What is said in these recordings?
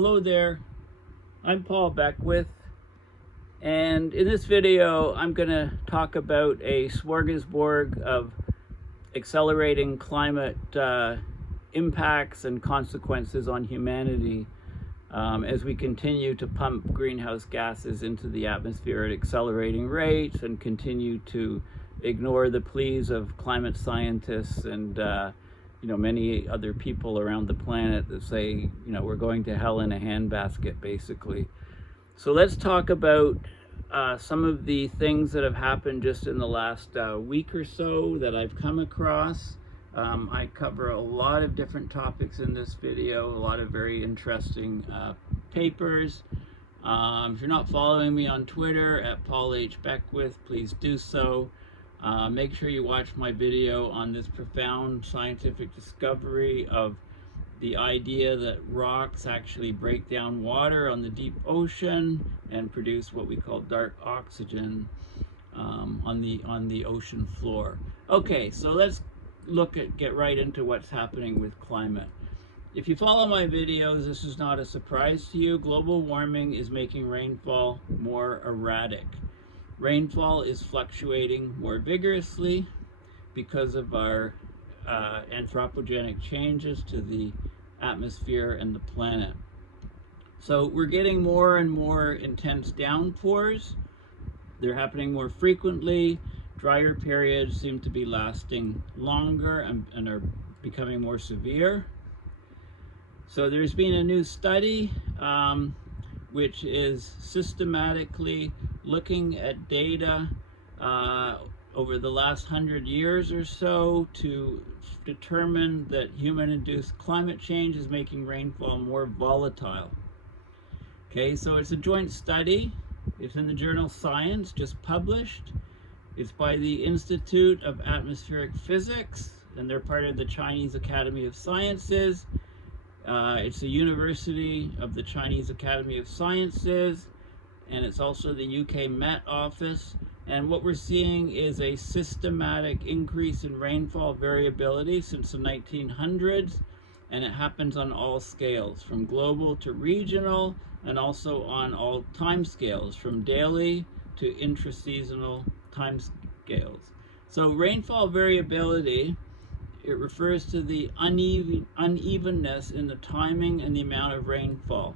Hello there, I'm Paul Beckwith, and in this video I'm going to talk about a smorgasbord of accelerating climate impacts and consequences on humanity as we continue to pump greenhouse gases into the atmosphere at accelerating rates and continue to ignore the pleas of climate scientists and many other people around the planet that say, we're going to hell in a handbasket, basically. So let's talk about some of the things that have happened just in the last week or so that I've come across. I cover a lot of different topics in this video, a lot of very interesting papers. If you're not following me on Twitter at Paul H. Beckwith, please do so. Make sure you watch my video on this profound scientific discovery of the idea that rocks actually break down water on the deep ocean and produce what we call dark oxygen on the ocean floor. Okay, so let's get right into what's happening with climate. If you follow my videos, this is not a surprise to you. Global warming is making rainfall more erratic. Rainfall is fluctuating more vigorously because of our anthropogenic changes to the atmosphere and the planet. So we're getting more and more intense downpours. They're happening more frequently. Drier periods seem to be lasting longer and are becoming more severe. So there's been a new study which is systematically looking at data over the last 100 years or so to determine that human-induced climate change is making rainfall more volatile. Okay, so it's a joint study. It's in the journal Science, just published. It's by the Institute of Atmospheric Physics, and they're part of the Chinese Academy of Sciences. It's a university of the Chinese Academy of Sciences, and it's also the UK Met Office. And what we're seeing is a systematic increase in rainfall variability since the 1900s, and it happens on all scales, from global to regional, and also on all time scales, from daily to intraseasonal time scales. So rainfall variability, it refers to the unevenness in the timing and the amount of rainfall.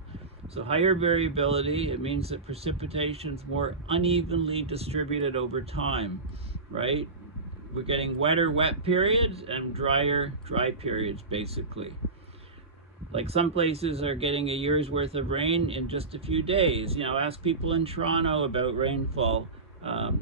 So higher variability, it means that precipitation is more unevenly distributed over time, right? We're getting wetter wet periods and drier dry periods, basically. Like some places are getting a year's worth of rain in just a few days. Ask people in Toronto about rainfall,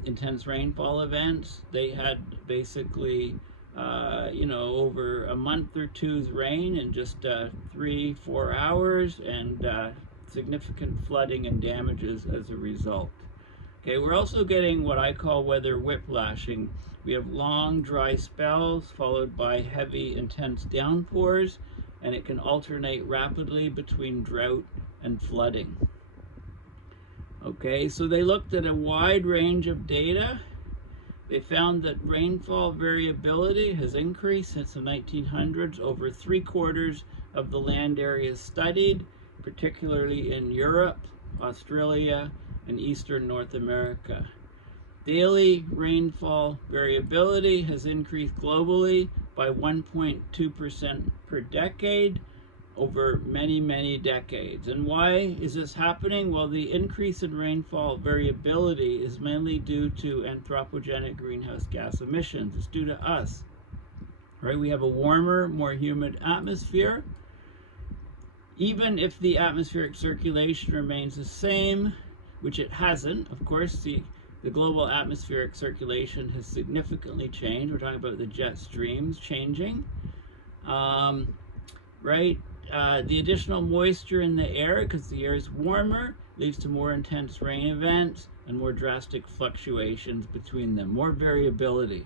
intense rainfall events. They had basically over a month or two's rain in just 3-4 hours, and significant flooding and damages as a result. Okay, we're also getting what I call weather whiplashing. We have long dry spells followed by heavy intense downpours, and it can alternate rapidly between drought and flooding. Okay, so they looked at a wide range of data. They found that rainfall variability has increased since the 1900s over 3/4 of the land areas studied, particularly in Europe, Australia, and Eastern North America. Daily rainfall variability has increased globally by 1.2% per decade over many, many decades. And why is this happening? Well, the increase in rainfall variability is mainly due to anthropogenic greenhouse gas emissions. It's due to us, right? We have a warmer, more humid atmosphere. Even if the atmospheric circulation remains the same, which it hasn't, of course, the global atmospheric circulation has significantly changed. We're talking about the jet streams changing, right? The additional moisture in the air, because the air is warmer, leads to more intense rain events and more drastic fluctuations between them, more variability.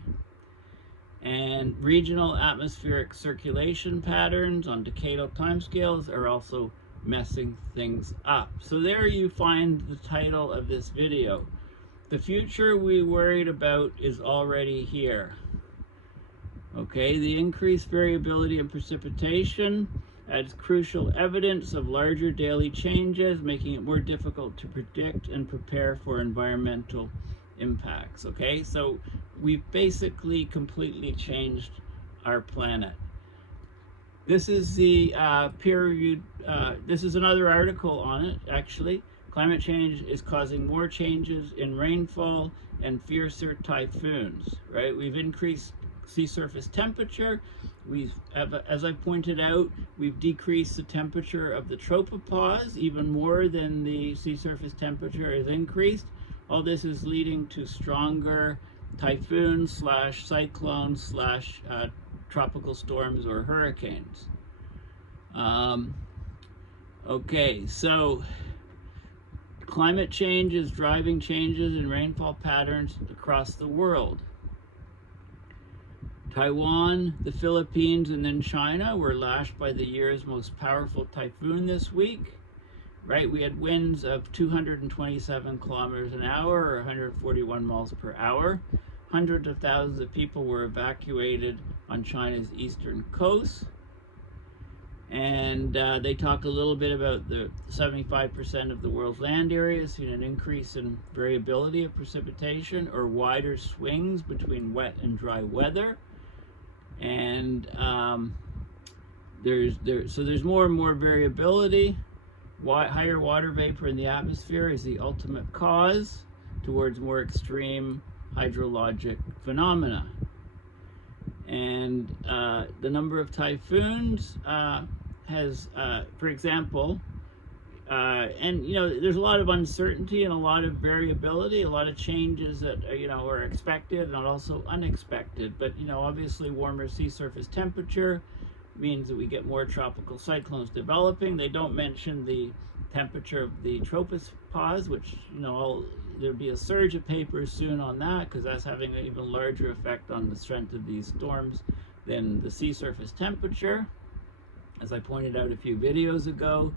And regional atmospheric circulation patterns on decadal timescales are also messing things up. So there you find the title of this video. The future we worried about is already here. Okay, the increased variability in precipitation adds crucial evidence of larger daily changes, making it more difficult to predict and prepare for environmental impacts. Okay, so we've basically completely changed our planet. This is the peer-reviewed, this is another article on it, actually. Climate change is causing more changes in rainfall and fiercer typhoons, right? We've increased sea surface temperature. As I pointed out, we've decreased the temperature of the tropopause even more than the sea surface temperature has increased. All this is leading to stronger typhoons slash cyclones slash tropical storms or hurricanes. Okay, so climate change is driving changes in rainfall patterns across the world. Taiwan, the Philippines, and then China were lashed by the year's most powerful typhoon this week. Right, we had winds of 227 kilometers an hour or 141 miles per hour. Hundreds of thousands of people were evacuated on China's eastern coast. And they talk a little bit about the 75% of the world's land area seeing an increase in variability of precipitation or wider swings between wet and dry weather. And there's more and more variability. Higher water vapor in the atmosphere is the ultimate cause towards more extreme hydrologic phenomena. And the number of typhoons has, for example, and there's a lot of uncertainty and a lot of variability, a lot of changes that are expected and also unexpected. But obviously warmer sea surface temperature means that we get more tropical cyclones developing. They don't mention the temperature of the tropopause, which there'll be a surge of papers soon on that because that's having an even larger effect on the strength of these storms than the sea surface temperature. As I pointed out a few videos ago,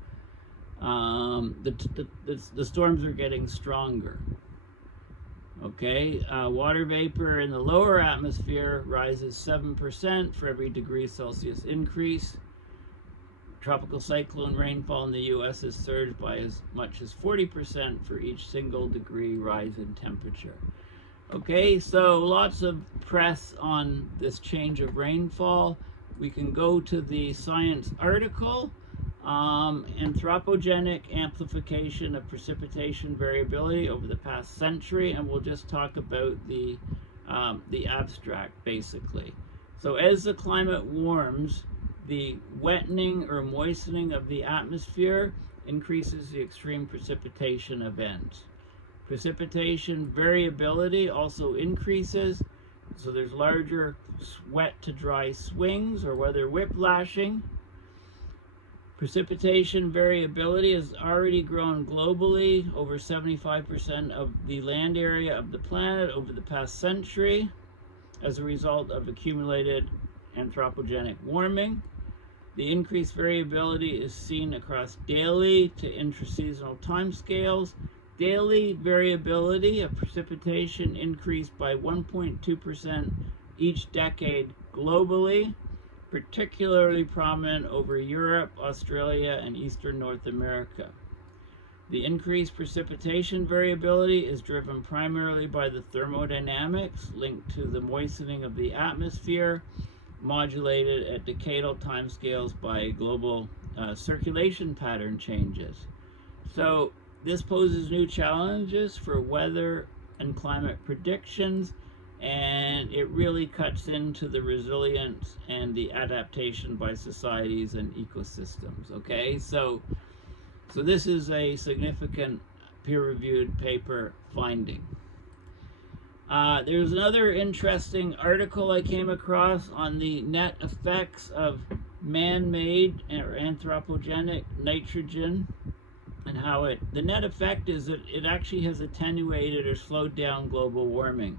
the storms are getting stronger. Okay, water vapor in the lower atmosphere rises 7% for every degree Celsius increase. Tropical cyclone rainfall in the U.S. is surged by as much as 40% for each single degree rise in temperature. Okay, so lots of press on this change of rainfall. We can go to the science article. Anthropogenic amplification of precipitation variability over the past century, and we'll just talk about the abstract basically. So as the climate warms, the wettening or moistening of the atmosphere increases the extreme precipitation events. Precipitation variability also increases, so there's larger wet to dry swings or weather whiplashing. Precipitation variability has already grown globally, over 75% of the land area of the planet over the past century as a result of accumulated anthropogenic warming. The increased variability is seen across daily to intraseasonal timescales. Daily variability of precipitation increased by 1.2% each decade globally, particularly prominent over Europe, Australia, and Eastern North America. The increased precipitation variability is driven primarily by the thermodynamics linked to the moistening of the atmosphere, modulated at decadal timescales by global circulation pattern changes. So this poses new challenges for weather and climate predictions, and it really cuts into the resilience and the adaptation by societies and ecosystems. Okay, so this is a significant peer-reviewed paper finding. There's another interesting article I came across on the net effects of man-made or anthropogenic nitrogen, and how the net effect is that it actually has attenuated or slowed down global warming.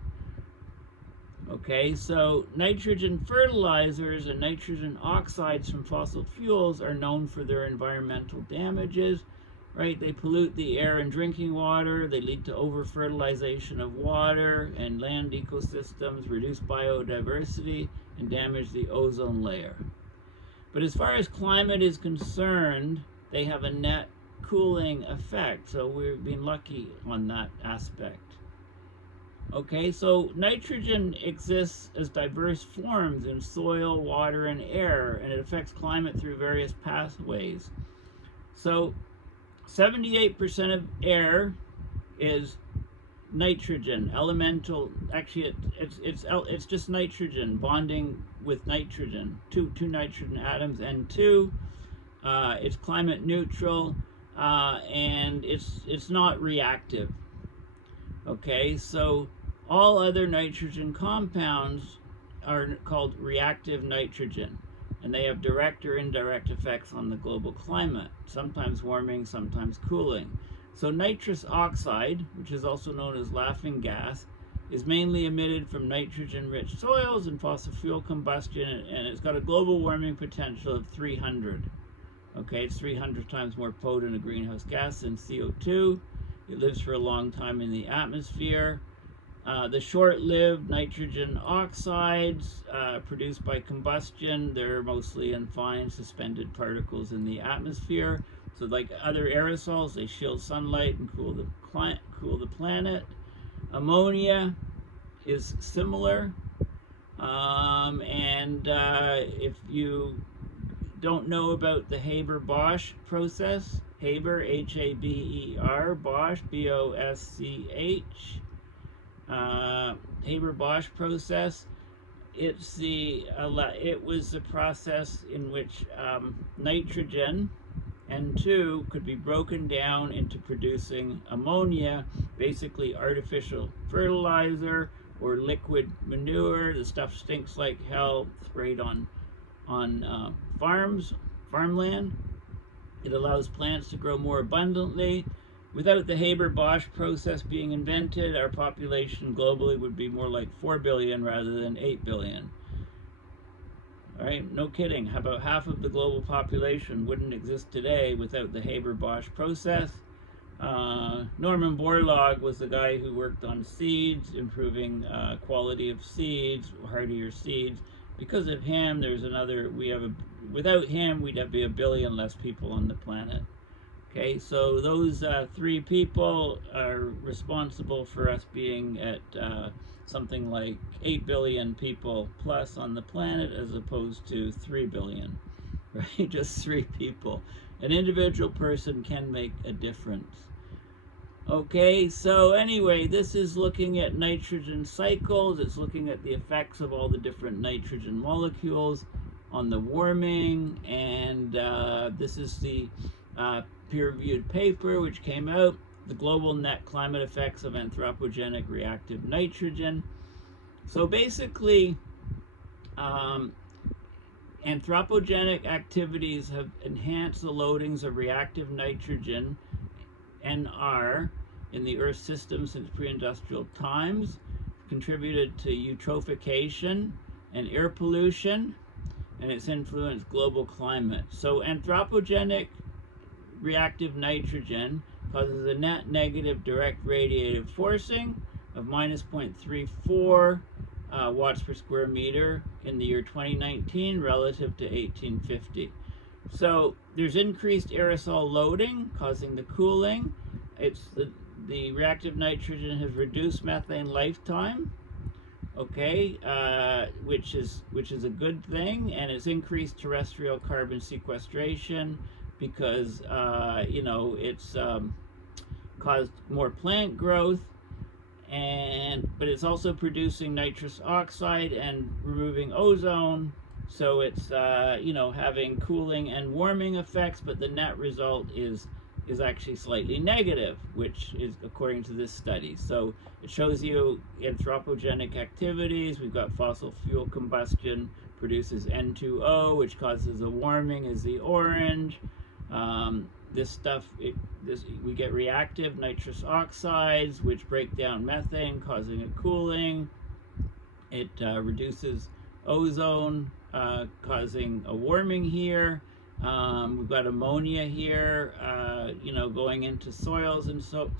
Okay, so nitrogen fertilizers and nitrogen oxides from fossil fuels are known for their environmental damages, right? They pollute the air and drinking water, they lead to over-fertilization of water and land ecosystems, reduce biodiversity, and damage the ozone layer. But as far as climate is concerned, they have a net cooling effect. So we've been lucky on that aspect. Okay, so nitrogen exists as diverse forms in soil, water, and air, and it affects climate through various pathways. So 78% of air is nitrogen, elemental. Actually, it's just nitrogen bonding with nitrogen, two nitrogen atoms, and it's climate neutral, and it's not reactive. Okay, so all other nitrogen compounds are called reactive nitrogen, and they have direct or indirect effects on the global climate, sometimes warming, sometimes cooling. So nitrous oxide, which is also known as laughing gas, is mainly emitted from nitrogen-rich soils and fossil fuel combustion, and it's got a global warming potential of 300. Okay, it's 300 times more potent a greenhouse gas than CO2. It lives for a long time in the atmosphere. The short-lived nitrogen oxides produced by combustion, they're mostly in fine suspended particles in the atmosphere. So like other aerosols, they shield sunlight and cool the planet. Ammonia is similar. If you don't know about the Haber-Bosch process, Haber, H-A-B-E-R, Bosch, B-O-S-C-H, Haber-Bosch process, it was a process in which nitrogen, N2, could be broken down into producing ammonia, basically artificial fertilizer or liquid manure. The stuff stinks like hell, sprayed on farmland. It allows plants to grow more abundantly. Without the Haber-Bosch process being invented, our population globally would be more like 4 billion rather than 8 billion. All right, no kidding. About half of the global population wouldn't exist today without the Haber-Bosch process. Norman Borlaug was the guy who worked on seeds, improving quality of seeds, hardier seeds. Because of him, without him, we'd have 1 billion less people on the planet. Okay, so those 3 people are responsible for us being at something like 8 billion people plus on the planet, as opposed to 3 billion, right? Just 3 people. An individual person can make a difference. Okay, so anyway, this is looking at nitrogen cycles. It's looking at the effects of all the different nitrogen molecules on the warming, and this is the peer-reviewed paper which came out, The Global Net Climate Effects of Anthropogenic Reactive Nitrogen. So basically, anthropogenic activities have enhanced the loadings of reactive nitrogen, NR, in the Earth system since pre-industrial times, contributed to eutrophication and air pollution, and it's influenced global climate. So anthropogenic reactive nitrogen causes a net negative direct radiative forcing of minus 0.34 watts per square meter in the year 2019 relative to 1850. So there's increased aerosol loading causing the cooling. The reactive nitrogen has reduced methane lifetime, okay, which is a good thing, and it's increased terrestrial carbon sequestration because it's caused more plant growth, but it's also producing nitrous oxide and removing ozone. So it's having cooling and warming effects, but the net result is actually slightly negative, which is according to this study. So it shows you anthropogenic activities. We've got fossil fuel combustion produces N2O, which causes a warming, is the orange. This stuff, we get reactive nitrous oxides, which break down methane, causing a cooling. It reduces ozone, causing a warming here. We've got ammonia here, going into soils and so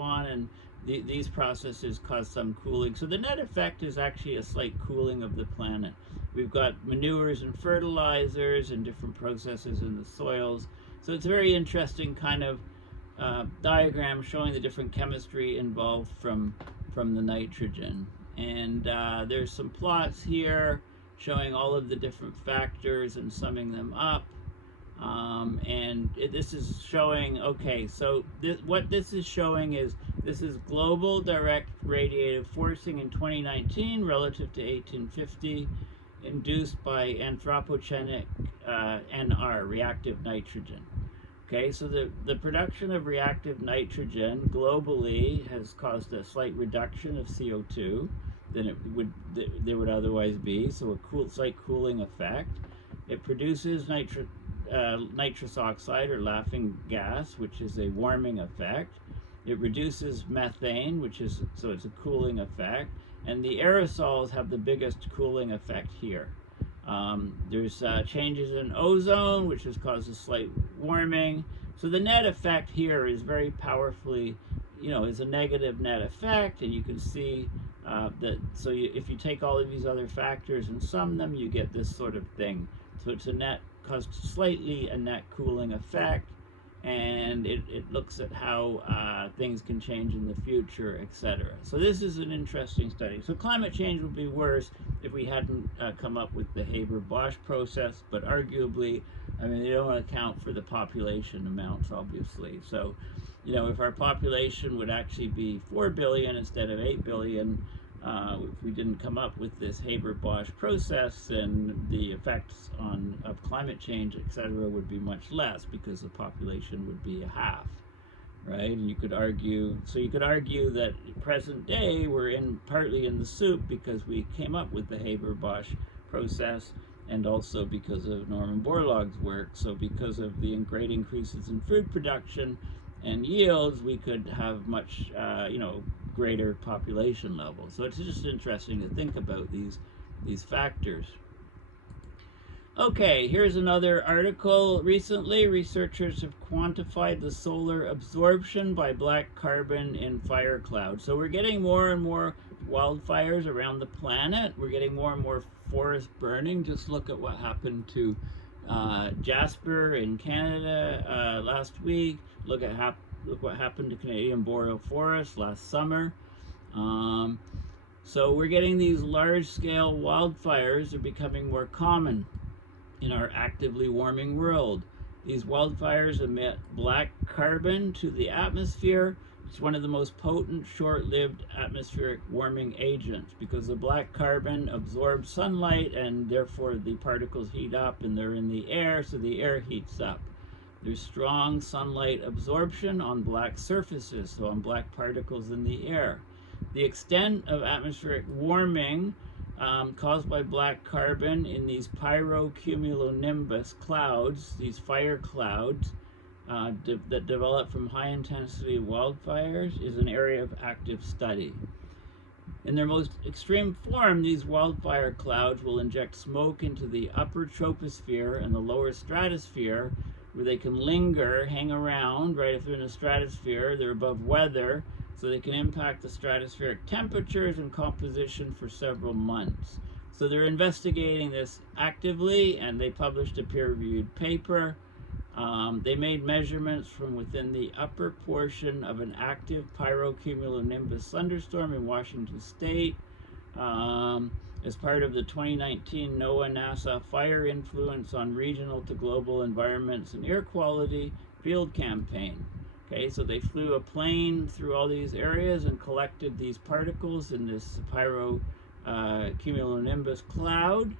on, and these processes cause some cooling. So the net effect is actually a slight cooling of the planet. We've got manures and fertilizers and different processes in the soils. So it's a very interesting kind of diagram showing the different chemistry involved from the nitrogen. And there's some plots here showing all of the different factors and summing them up. This is showing, okay, so what this is showing is this is global direct radiative forcing in 2019 relative to 1850, induced by anthropogenic NR, reactive nitrogen. Okay, so the production of reactive nitrogen globally has caused a slight reduction of CO2 than there would otherwise be, so a slight cooling effect. It produces nitrous oxide, or laughing gas, which is a warming effect. It reduces methane, so it's a cooling effect. And the aerosols have the biggest cooling effect here. There's changes in ozone, which has caused a slight warming. So the net effect here is very powerfully, is a negative net effect, and you can see if you take all of these other factors and sum them, you get this sort of thing. So it's caused slightly a net cooling effect, and it looks at how things can change in the future, etc. So this is an interesting study. So climate change would be worse if we hadn't come up with the Haber-Bosch process, but arguably, they don't account for the population amounts, obviously. So, if our population would actually be 4 billion instead of 8 billion, if we didn't come up with this Haber-Bosch process, then the effects of climate change, etc., would be much less, because the population would be a half, right? And you could argue that present day we're partly in the soup because we came up with the Haber-Bosch process, and also because of Norman Borlaug's work. So because of the great increases in food production and yields, we could have much greater population levels. So it's just interesting to think about these factors. Okay, here's another article. Recently, researchers have quantified the solar absorption by black carbon in fire clouds. So we're getting more and more wildfires around the planet. We're getting more and more forest burning. Just look at what happened to Jasper in Canada last week. Look what happened to Canadian boreal forests last summer. So we're getting these large-scale wildfires are becoming more common in our actively warming world. These wildfires emit black carbon to the atmosphere. It's one of the most potent short-lived atmospheric warming agents, because the black carbon absorbs sunlight and therefore the particles heat up and they're in the air, so the air heats up. There's strong sunlight absorption on black surfaces, so on black particles in the air. The extent of atmospheric warming caused by black carbon in these pyrocumulonimbus clouds, these fire clouds that develop from high-intensity wildfires, is an area of active study. In their most extreme form, these wildfire clouds will inject smoke into the upper troposphere and the lower stratosphere, where they can linger, hang around, right? If they're in the stratosphere, they're above weather, so they can impact the stratospheric temperatures and composition for several months. So they're investigating this actively, and they published a peer-reviewed paper. They made measurements from within the upper portion of an active pyrocumulonimbus thunderstorm in Washington State as part of the 2019 NOAA-NASA Fire Influence on Regional to Global Environments and Air Quality field campaign. Okay, so they flew a plane through all these areas and collected these particles in this pyrocumulonimbus cloud.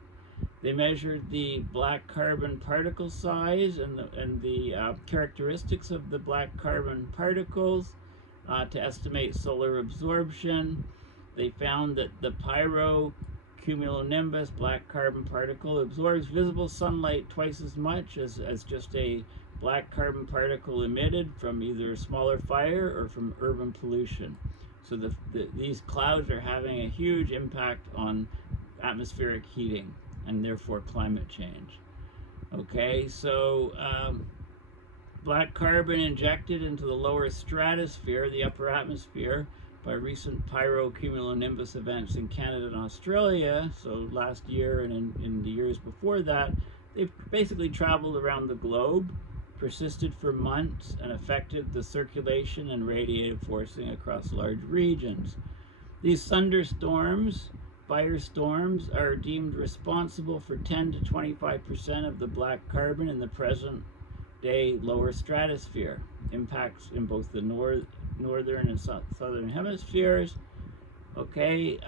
They measured the black carbon particle size and the characteristics of the black carbon particles to estimate solar absorption. They found that the pyrocumulonimbus black carbon particle absorbs visible sunlight twice as much as just a black carbon particle emitted from either a smaller fire or from urban pollution. So these clouds are having a huge impact on atmospheric heating and therefore climate change. Okay, so black carbon injected into the lower stratosphere, the upper atmosphere, by recent pyrocumulonimbus events in Canada and Australia, so last year and in the years before that, they've basically traveled around the globe, persisted for months, and affected the circulation and radiative forcing across large regions. These thunderstorms, firestorms, are deemed responsible for 10 to 25% of the black carbon in the present day lower stratosphere. Impacts in both the northern and southern hemispheres. Okay,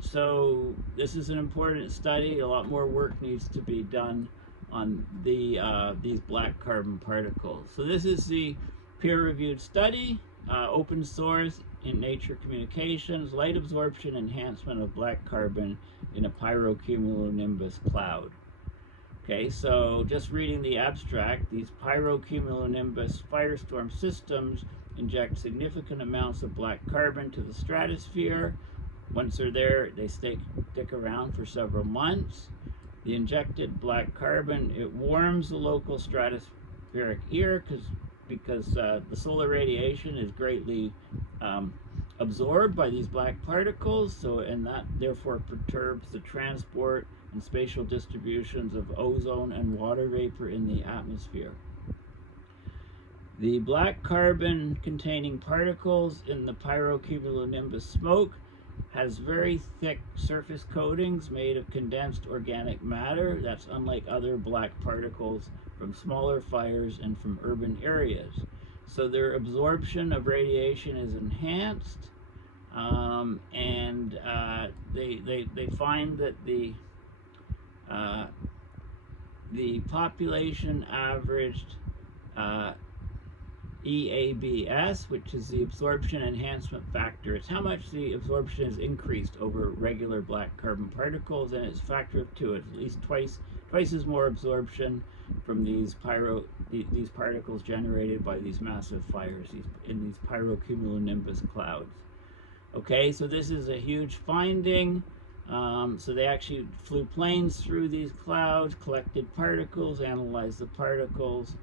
so this is an important study. A lot more work needs to be done on these black carbon particles. So this is the peer-reviewed study, open source in Nature Communications, light absorption enhancement of black carbon in a pyrocumulonimbus cloud. Okay, so just reading the abstract, these pyrocumulonimbus firestorm systems inject significant amounts of black carbon to the stratosphere. Once they're there, they stick around for several months. The injected black carbon, it warms the local stratospheric air because the solar radiation is greatly absorbed by these black particles, and that therefore perturbs the transport and spatial distributions of ozone and water vapor in the atmosphere. The black carbon containing particles in the pyrocumulonimbus smoke has very thick surface coatings made of condensed organic matter. That's unlike other black particles from smaller fires and from urban areas. So their absorption of radiation is enhanced, and they find that the population averaged EABS, which is the absorption enhancement factor. It's how much the absorption is increased over regular black carbon particles, and it's a factor of 2. It's at least twice as more absorption from these particles generated by these massive fires in these pyrocumulonimbus clouds. Okay, so this is a huge finding. So they actually flew planes through these clouds, collected particles, analyzed the particles,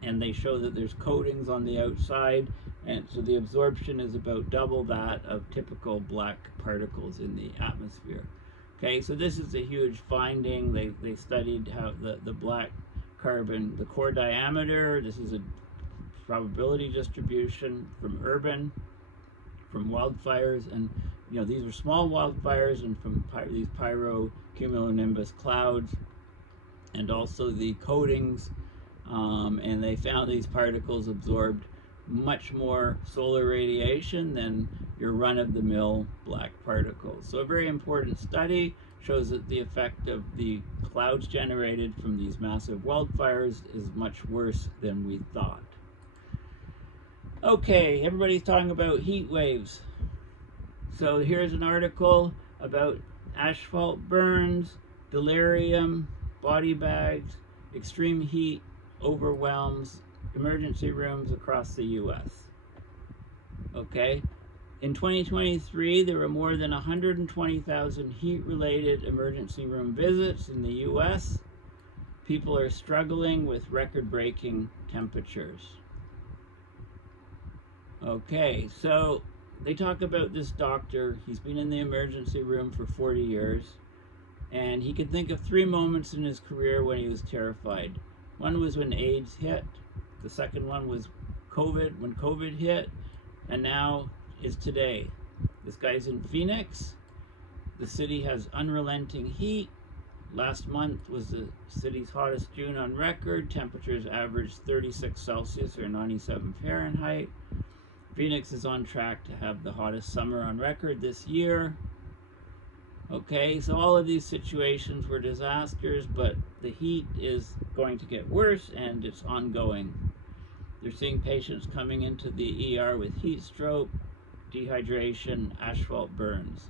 and they show that there's coatings on the outside, and so the absorption is about double that of typical black particles in the atmosphere. Okay, so this is a huge finding. They studied how the black carbon, the core diameter, this is a probability distribution from urban, from wildfires, and these are small wildfires, and from these pyrocumulonimbus clouds, and also the coatings, and they found these particles absorbed much more solar radiation than your run-of-the-mill black particles. So a very important study, shows that the effect of the clouds generated from these massive wildfires is much worse than we thought. Okay, everybody's talking about heat waves. So here's an article about asphalt burns, delirium, body bags, extreme heat overwhelms emergency rooms across the U.S. Okay, in 2023, there were more than 120,000 heat-related emergency room visits in the U.S. People are struggling with record-breaking temperatures. Okay, so they talk about this doctor. He's been in the emergency room for 40 years, and he could think of 3 moments in his career when he was terrified. One was when AIDS hit. The second one was COVID, when COVID hit, and now is today. This guy's in Phoenix. The city has unrelenting heat. Last month was the city's hottest June on record. Temperatures averaged 36 Celsius or 97 Fahrenheit. Phoenix is on track to have the hottest summer on record this year. Okay, so all of these situations were disasters, but the heat is going to get worse and it's ongoing. They're seeing patients coming into the ER with heat stroke, dehydration, asphalt burns.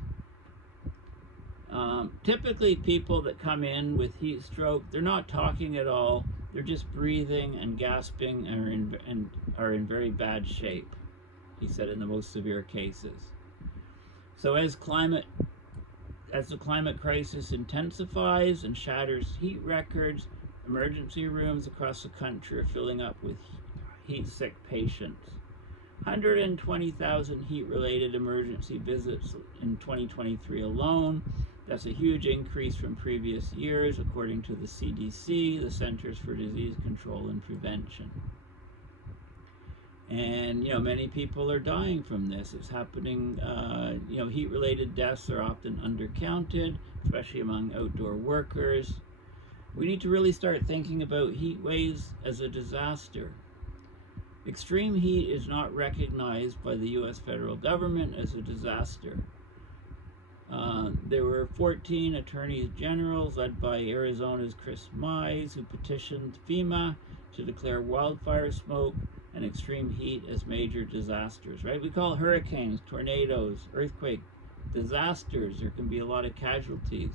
Typically people that come in with heat stroke, they're not talking at all. They're just breathing and gasping and are in very bad shape, he said, in the most severe cases. So as the climate crisis intensifies and shatters heat records, emergency rooms across the country are filling up with heat-sick patients. 120,000 heat-related emergency visits in 2023 alone. That's a huge increase from previous years, according to the CDC, the Centers for Disease Control and Prevention. And, many people are dying from this. It's happening, heat-related deaths are often undercounted, especially among outdoor workers. We need to really start thinking about heat waves as a disaster. Extreme heat is not recognized by the U.S. federal government as a disaster. There were 14 attorneys generals led by Arizona's Chris Mize who petitioned FEMA to declare wildfire smoke and extreme heat as major disasters, right? We call hurricanes, tornadoes, earthquake disasters. There can be a lot of casualties.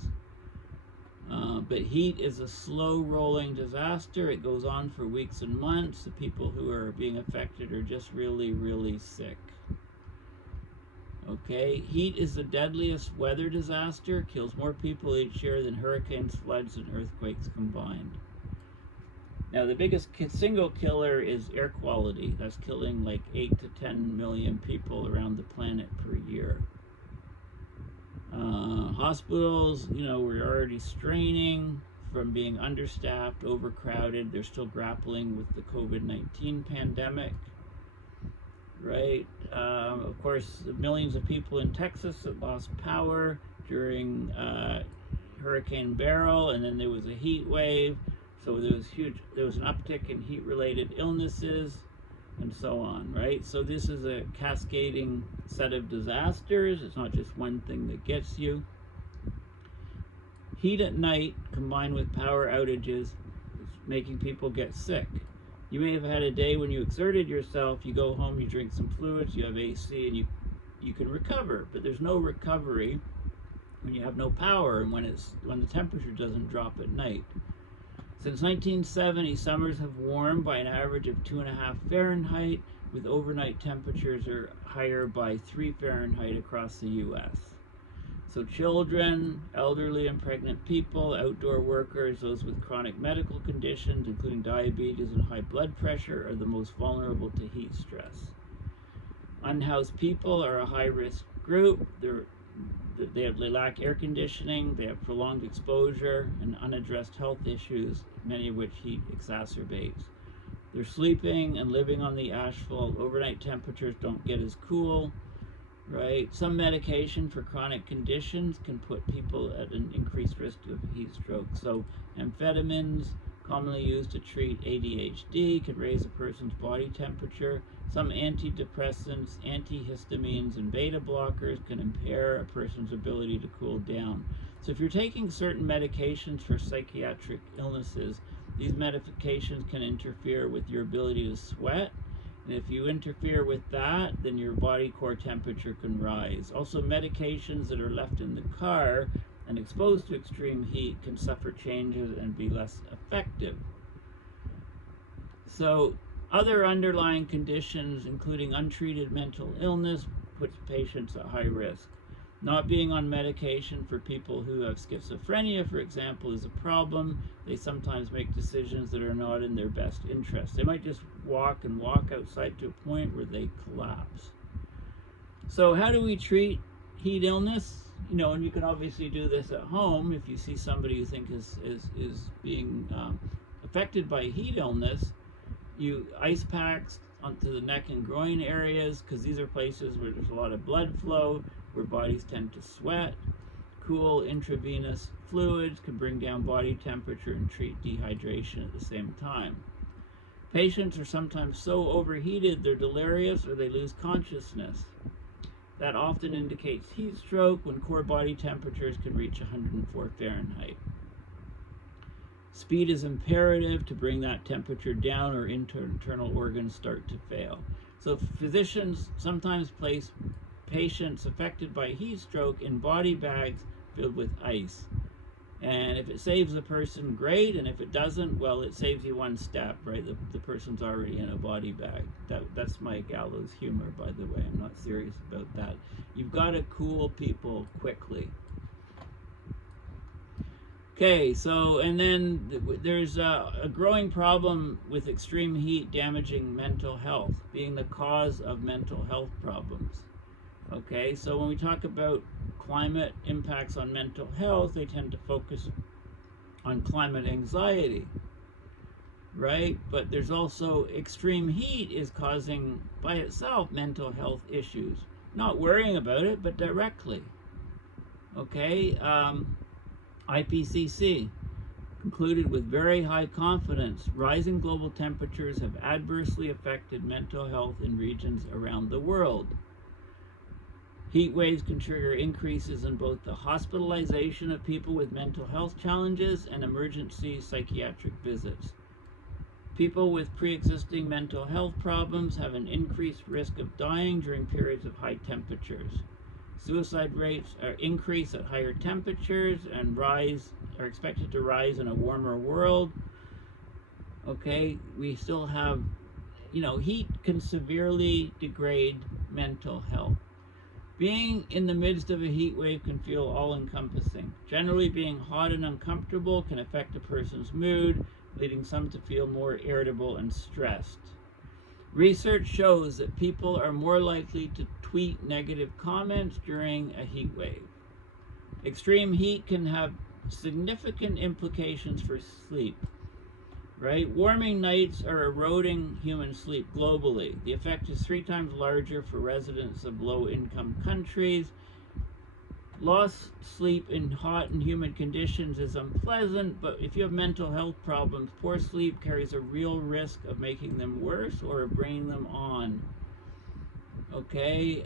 But heat is a slow-rolling disaster. It goes on for weeks and months. The people who are being affected are just really, really sick. Okay, heat is the deadliest weather disaster, kills more people each year than hurricanes, floods, and earthquakes combined. Now, the biggest single killer is air quality. That's killing like 8 to 10 million people around the planet per year. Hospitals, we're already straining from being understaffed, overcrowded. They're still grappling with the COVID-19 pandemic, right? Of course, the millions of people in Texas that lost power during Hurricane Beryl, and then there was a heat wave. So there was an uptick in heat-related illnesses and so on, right? So this is a cascading set of disasters. It's not just one thing that gets you. Heat at night combined with power outages is making people get sick. You may have had a day when you exerted yourself, you go home, you drink some fluids, you have AC, and you can recover, but there's no recovery when you have no power and when the temperature doesn't drop at night. Since 1970, summers have warmed by an average of 2.5 Fahrenheit, with overnight temperatures are higher by 3 Fahrenheit across the U.S. So children, elderly and pregnant people, outdoor workers, those with chronic medical conditions, including diabetes and high blood pressure, are the most vulnerable to heat stress. Unhoused people are a high-risk group. They lack air conditioning, they have prolonged exposure, and unaddressed health issues, many of which heat exacerbates. They're sleeping and living on the asphalt. Overnight temperatures don't get as cool, right? Some medication for chronic conditions can put people at an increased risk of heat stroke. So amphetamines, commonly used to treat ADHD, can raise a person's body temperature. Some antidepressants, antihistamines, and beta blockers can impair a person's ability to cool down. So if you're taking certain medications for psychiatric illnesses, these medications can interfere with your ability to sweat. And if you interfere with that, then your body core temperature can rise. Also, medications that are left in the car and exposed to extreme heat can suffer changes and be less effective. So other underlying conditions, including untreated mental illness, puts patients at high risk. Not being on medication for people who have schizophrenia, for example, is a problem. They sometimes make decisions that are not in their best interest. They might just walk outside to a point where they collapse. So how do we treat heat illness? And you can obviously do this at home. If you see somebody you think is being affected by heat illness, you ice packs onto the neck and groin areas, because these are places where there's a lot of blood flow, where bodies tend to sweat. Cool intravenous fluids can bring down body temperature and treat dehydration at the same time. Patients are sometimes so overheated they're delirious or they lose consciousness. That often indicates heat stroke when core body temperatures can reach 104 Fahrenheit. Speed is imperative to bring that temperature down, or internal organs start to fail. So physicians sometimes place patients affected by heat stroke in body bags filled with ice. And if it saves the person, great, and if it doesn't, well, it saves you one step, right? The person's already in a body bag. That's my gallows humor, by the way. I'm not serious about that. You've got to cool people quickly. Okay, so and then there's a growing problem with extreme heat damaging mental health, being the cause of mental health problems. Okay, so when we talk about climate impacts on mental health, they tend to focus on climate anxiety, right? But there's also extreme heat is causing by itself mental health issues. Not worrying about it, but directly. Okay, IPCC concluded with very high confidence, rising global temperatures have adversely affected mental health in regions around the world. Heat waves can trigger increases in both the hospitalization of people with mental health challenges and emergency psychiatric visits. People with pre-existing mental health problems have an increased risk of dying during periods of high temperatures. Suicide rates increase at higher temperatures and are expected to rise in a warmer world. Okay, we still have, heat can severely degrade mental health. Being in the midst of a heat wave can feel all-encompassing. Generally, being hot and uncomfortable can affect a person's mood, leading some to feel more irritable and stressed. Research shows that people are more likely to tweet negative comments during a heat wave. Extreme heat can have significant implications for sleep. Right? Warming nights are eroding human sleep globally. The effect is 3 times larger for residents of low-income countries. Lost sleep in hot and humid conditions is unpleasant, but if you have mental health problems, poor sleep carries a real risk of making them worse or of bringing them on. Okay?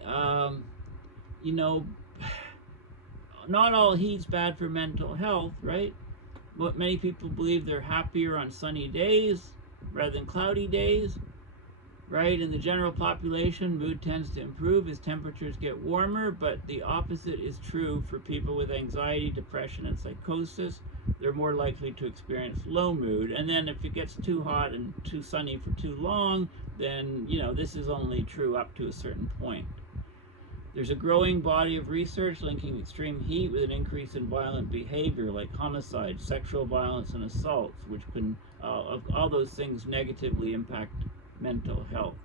Not all heat's bad for mental health, right? But many people believe they're happier on sunny days rather than cloudy days, right? In the general population, mood tends to improve as temperatures get warmer, but the opposite is true for people with anxiety, depression, and psychosis. They're more likely to experience low mood. And then if it gets too hot and too sunny for too long, then, this is only true up to a certain point. There's a growing body of research linking extreme heat with an increase in violent behavior like homicide, sexual violence, and assaults, which can, all those things negatively impact mental health.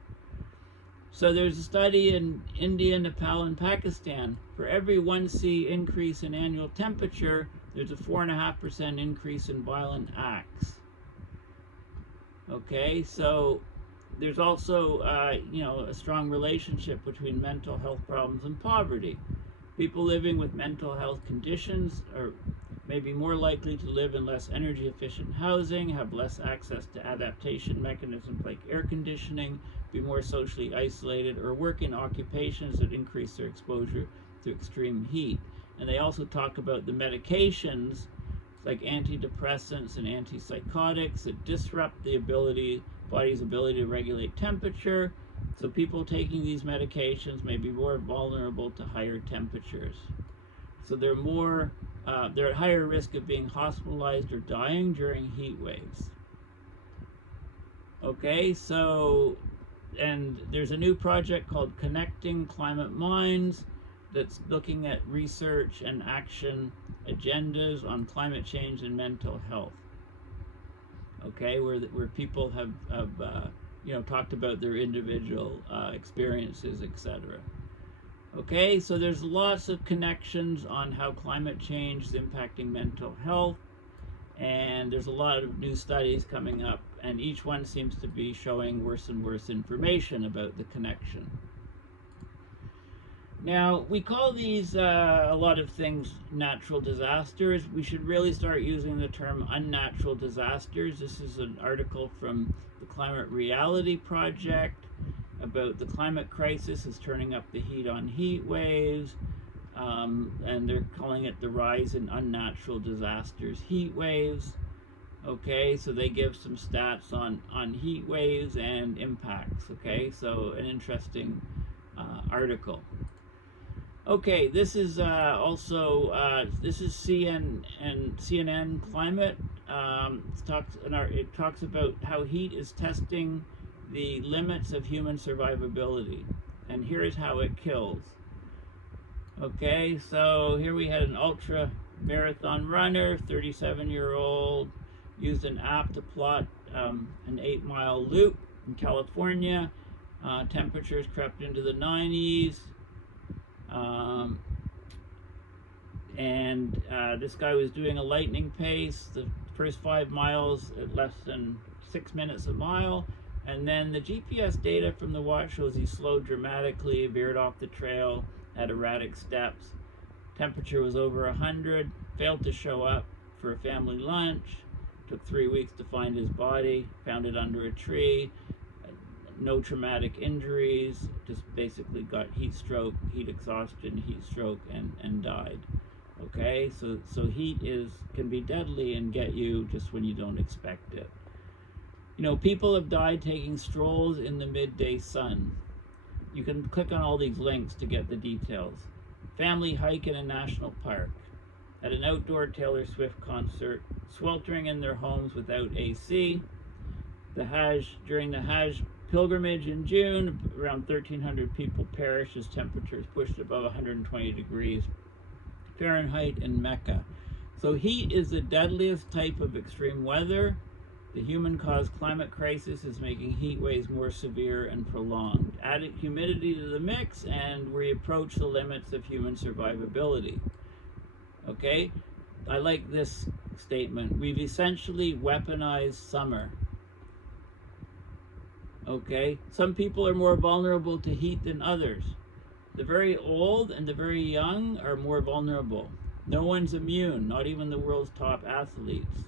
So there's a study in India, Nepal, and Pakistan. For every 1°C increase in annual temperature, there's a 4.5% increase in violent acts. Okay, so there's also, a strong relationship between mental health problems and poverty. People living with mental health conditions may be more likely to live in less energy efficient housing, have less access to adaptation mechanisms like air conditioning, be more socially isolated, or work in occupations that increase their exposure to extreme heat. And they also talk about the medications like antidepressants and antipsychotics that disrupt the body's ability to regulate temperature. So people taking these medications may be more vulnerable to higher temperatures. So they're at higher risk of being hospitalized or dying during heat waves. Okay, so, and there's a new project called Connecting Climate Minds that's looking at research and action agendas on climate change and mental health. Okay, where people have talked about their individual experiences, etc. Okay, so there's lots of connections on how climate change is impacting mental health, and there's a lot of new studies coming up, and each one seems to be showing worse and worse information about the connection. Now, we call these a lot of things natural disasters. We should really start using the term unnatural disasters. This is an article from the Climate Reality Project about the climate crisis is turning up the heat on heat waves, and they're calling it the rise in unnatural disasters, heat waves. Okay, so they give some stats on heat waves and impacts. Okay, so an interesting article. Okay, this is this is CNN Climate. It talks about how heat is testing the limits of human survivability, and here is how it kills. Okay, so here we had an ultra marathon runner, 37-year-old, used an app to plot an 8-mile loop in California. Temperatures crept into the 90s. This guy was doing a lightning pace, the first 5 miles at less than 6 minutes a mile. And then the GPS data from the watch shows he slowed dramatically, veered off the trail, had erratic steps. Temperature was over 100, failed to show up for a family lunch, took 3 weeks to find his body, found it under a tree, no traumatic injuries, just basically got heat stroke, heat exhaustion, heat stroke, and died. Okay, so heat can be deadly and get you just when you don't expect it. You know, people have died taking strolls in the midday sun. You can click on all these links to get the details. Family hike in a national park. At an outdoor Taylor Swift concert. Sweltering in their homes without AC. During the Hajj pilgrimage in June, around 1,300 people perished as temperatures pushed above 120 degrees Fahrenheit in Mecca. So heat is the deadliest type of extreme weather. The human-caused climate crisis is making heat waves more severe and prolonged. Added humidity to the mix, and we approach the limits of human survivability. Okay? I like this statement. We've essentially weaponized summer. Okay? Some people are more vulnerable to heat than others. The very old and the very young are more vulnerable. No one's immune, not even the world's top athletes.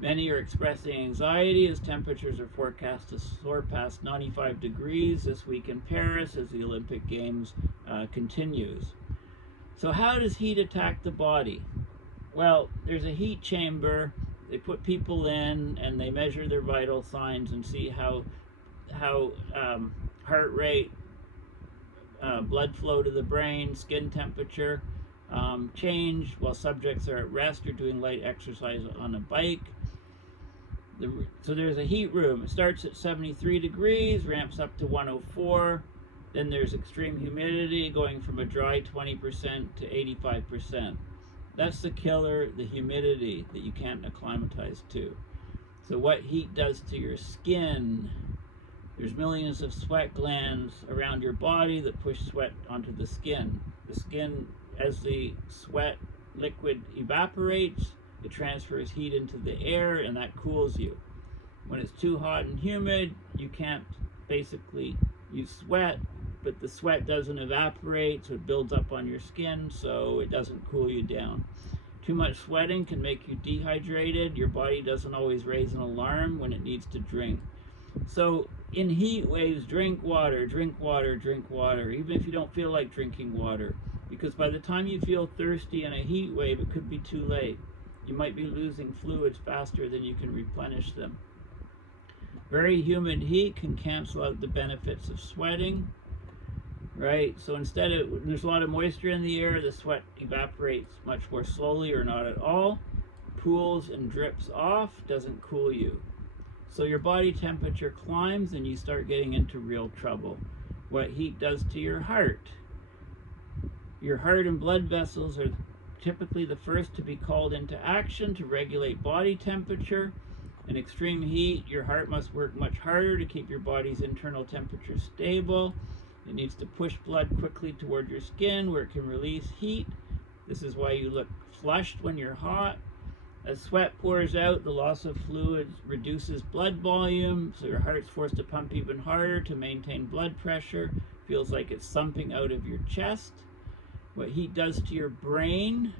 Many are expressing anxiety as temperatures are forecast to soar past 95 degrees this week in Paris as the Olympic Games continues. So how does heat attack the body? Well, there's a heat chamber. They put people in and they measure their vital signs and see how heart rate, blood flow to the brain, skin temperature change while subjects are at rest or doing light exercise on a bike. So there's a heat room. It starts at 73 degrees, ramps up to 104. Then there's extreme humidity going from a dry 20% to 85%. That's the killer, the humidity that you can't acclimatize to. So what heat does to your skin, there's millions of sweat glands around your body that push sweat onto the skin. The skin, as the sweat liquid evaporates, it transfers heat into the air and that cools you. When it's too hot and humid, you sweat, but the sweat doesn't evaporate, so it builds up on your skin, so it doesn't cool you down. Too much sweating can make you dehydrated. Your body doesn't always raise an alarm when it needs to drink. So in heat waves, drink water, drink water, drink water, even if you don't feel like drinking water. Because by the time you feel thirsty in a heat wave, it could be too late. You might be losing fluids faster than you can replenish them. Very humid heat can cancel out the benefits of sweating, right? So there's a lot of moisture in the air, the sweat evaporates much more slowly or not at all, pools and drips off, doesn't cool you. So your body temperature climbs and you start getting into real trouble. What heat does to your heart. Your heart and blood vessels are typically the first to be called into action to regulate body temperature. In extreme heat, your heart must work much harder to keep your body's internal temperature stable. It needs to push blood quickly toward your skin where it can release heat. This is why you look flushed when you're hot. As sweat pours out, the loss of fluids reduces blood volume, so your heart's forced to pump even harder to maintain blood pressure. Feels like it's thumping out of your chest. What heat does to your brain.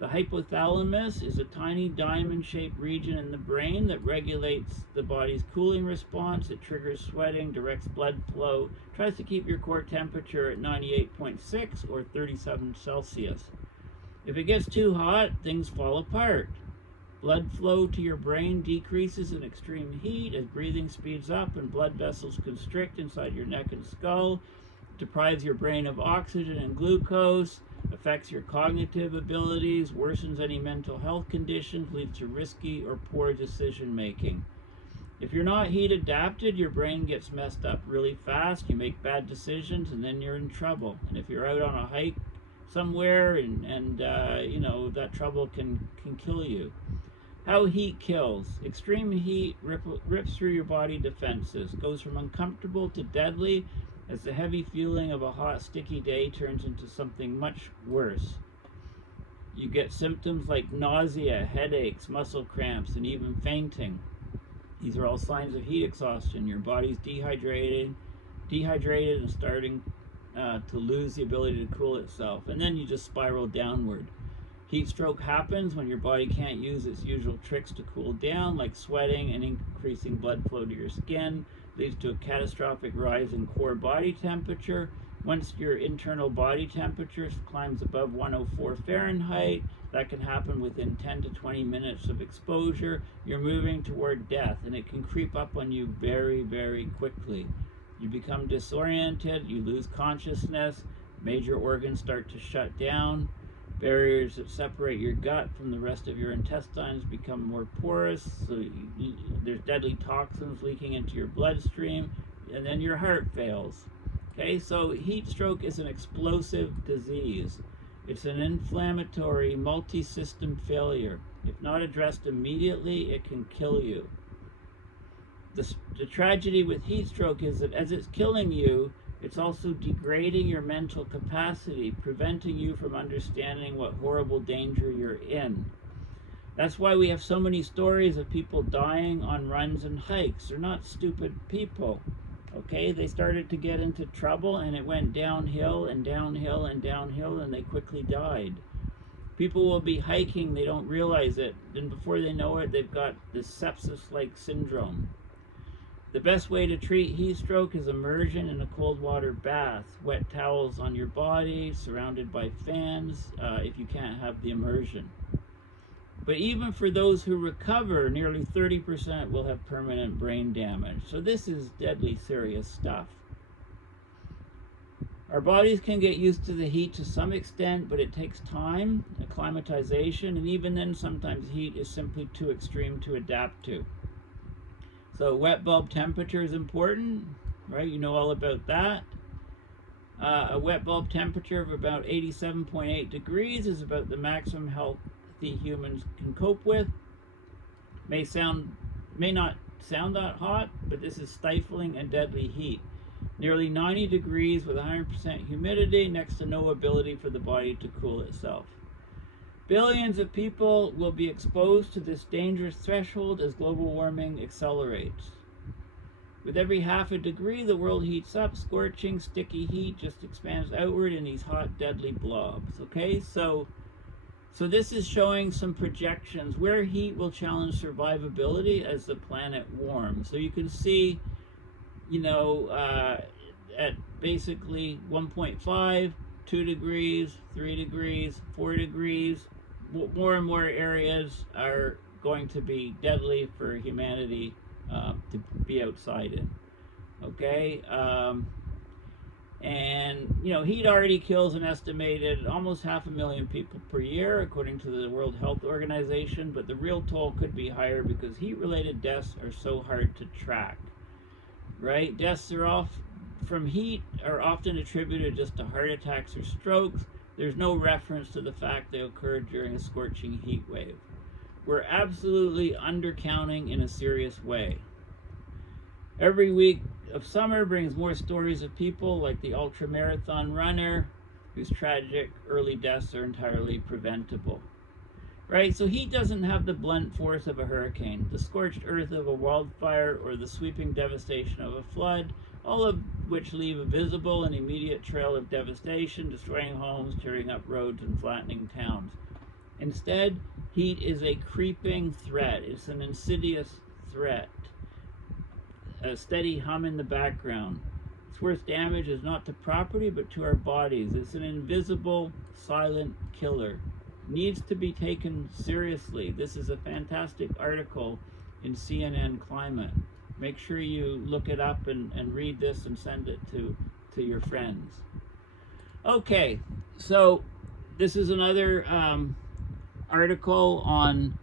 The hypothalamus is a tiny diamond-shaped region in the brain that regulates the body's cooling response. It triggers sweating, directs blood flow, tries to keep your core temperature at 98.6 or 37 Celsius. If it gets too hot, things fall apart. Blood flow to your brain decreases in extreme heat as breathing speeds up and blood vessels constrict inside your neck and skull. Deprives your brain of oxygen and glucose, affects your cognitive abilities, worsens any mental health conditions, leads to risky or poor decision making. If you're not heat adapted, your brain gets messed up really fast, you make bad decisions, and then you're in trouble. And if you're out on a hike somewhere, and you know, that trouble can kill you. How heat kills. Extreme heat rips through your body defenses, goes from uncomfortable to deadly as the heavy feeling of a hot, sticky day turns into something much worse. You get symptoms like nausea, headaches, muscle cramps, and even fainting. These are all signs of heat exhaustion. Your body's dehydrated and starting to lose the ability to cool itself. And then you just spiral downward. Heat stroke happens when your body can't use its usual tricks to cool down, like sweating and increasing blood flow to your skin. Leads to a catastrophic rise in core body temperature. Once your internal body temperature climbs above 104 Fahrenheit, that can happen within 10 to 20 minutes of exposure. You're moving toward death, and it can creep up on you very, very quickly. You become disoriented, you lose consciousness, major organs start to shut down, barriers that separate your gut from the rest of your intestines become more porous, so there's deadly toxins leaking into your bloodstream, and then your heart fails. Okay, so heat stroke is an explosive disease. It's an inflammatory multi-system failure. If not addressed immediately, it can kill you. The tragedy with heat stroke is that as it's killing you, it's also degrading your mental capacity, preventing you from understanding what horrible danger you're in. That's why we have so many stories of people dying on runs and hikes. They're not stupid people, okay? They started to get into trouble, and it went downhill and downhill and downhill, and they quickly died. People will be hiking, they don't realize it, and before they know it, they've got this sepsis-like syndrome. The best way to treat heat stroke is immersion in a cold water bath, wet towels on your body, surrounded by fans, if you can't have the immersion. But even for those who recover, nearly 30% will have permanent brain damage. So this is deadly serious stuff. Our bodies can get used to the heat to some extent, but it takes time, acclimatization, and even then sometimes heat is simply too extreme to adapt to. So wet bulb temperature is important, right? You know all about that. A wet bulb temperature of about 87.8 degrees is about the maximum healthy humans can cope with. May not sound that hot, but this is stifling and deadly heat. Nearly 90 degrees with 100% humidity, next to no ability for the body to cool itself. Billions of people will be exposed to this dangerous threshold as global warming accelerates. With every half a degree, the world heats up. Scorching, sticky heat just expands outward in these hot, deadly blobs. Okay, so this is showing some projections where heat will challenge survivability as the planet warms. So you can see, you know, at basically 1.5, 2 degrees, 3 degrees, 4 degrees, more and more areas are going to be deadly for humanity to be outside in. Okay, and you know, heat already kills an estimated almost 500,000 people per year, according to the World Health Organization. But the real toll could be higher because heat-related deaths are so hard to track. Right, deaths from heat are often attributed just to heart attacks or strokes. There's no reference to the fact they occurred during a scorching heat wave. We're absolutely undercounting in a serious way. Every week of summer brings more stories of people like the ultramarathon runner whose tragic early deaths are entirely preventable. Right, so heat doesn't have the blunt force of a hurricane, the scorched earth of a wildfire, or the sweeping devastation of a flood, all of which leave a visible and immediate trail of devastation, destroying homes, tearing up roads, and flattening towns. Instead, heat is a creeping threat. It's an insidious threat, a steady hum in the background. Its worst damage is not to property, but to our bodies. It's an invisible, silent killer. Needs to be taken seriously. This is a fantastic article in CNN Climate. Make sure you look it up and read this and send it to your friends. Okay, so this is another article on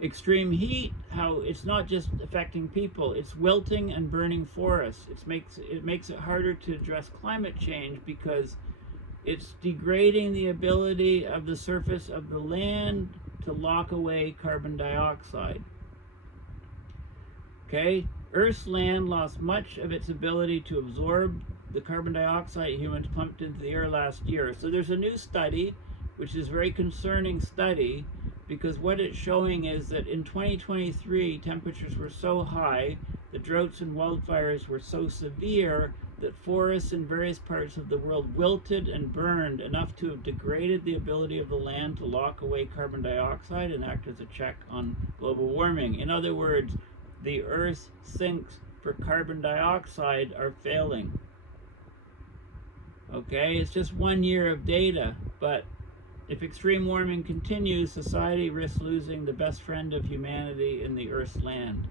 extreme heat, how it's not just affecting people, it's wilting and burning forests. It makes it harder to address climate change because It's degrading the ability of the surface of the land to lock away carbon dioxide. Okay, Earth's land lost much of its ability to absorb the carbon dioxide humans pumped into the air last year. So there's a new study, which is a very concerning study, because what it's showing is that in 2023, temperatures were so high, the droughts and wildfires were so severe that forests in various parts of the world wilted and burned enough to have degraded the ability of the land to lock away carbon dioxide and act as a check on global warming. In other words, the Earth's sinks for carbon dioxide are failing. Okay, it's just 1 year of data, but if extreme warming continues, society risks losing the best friend of humanity in the Earth's land.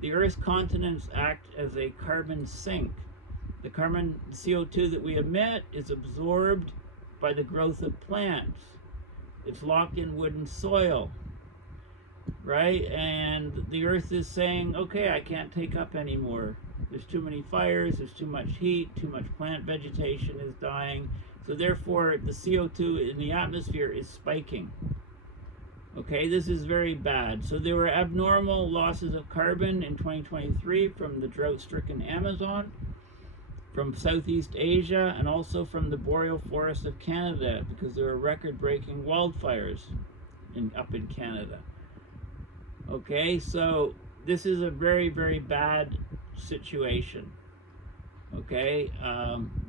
The Earth's continents act as a carbon sink. The carbon CO2 that we emit is absorbed by the growth of plants. It's locked in wood and soil, right? And the Earth is saying, okay, I can't take up anymore. There's too many fires, there's too much heat, too much plant vegetation is dying. So therefore, the CO2 in the atmosphere is spiking. Okay, this is very bad. So there were abnormal losses of carbon in 2023 from the drought-stricken Amazon, from Southeast Asia, and also from the boreal forests of Canada, because there are record-breaking wildfires up in Canada. Okay, so this is a very, very bad situation. Okay,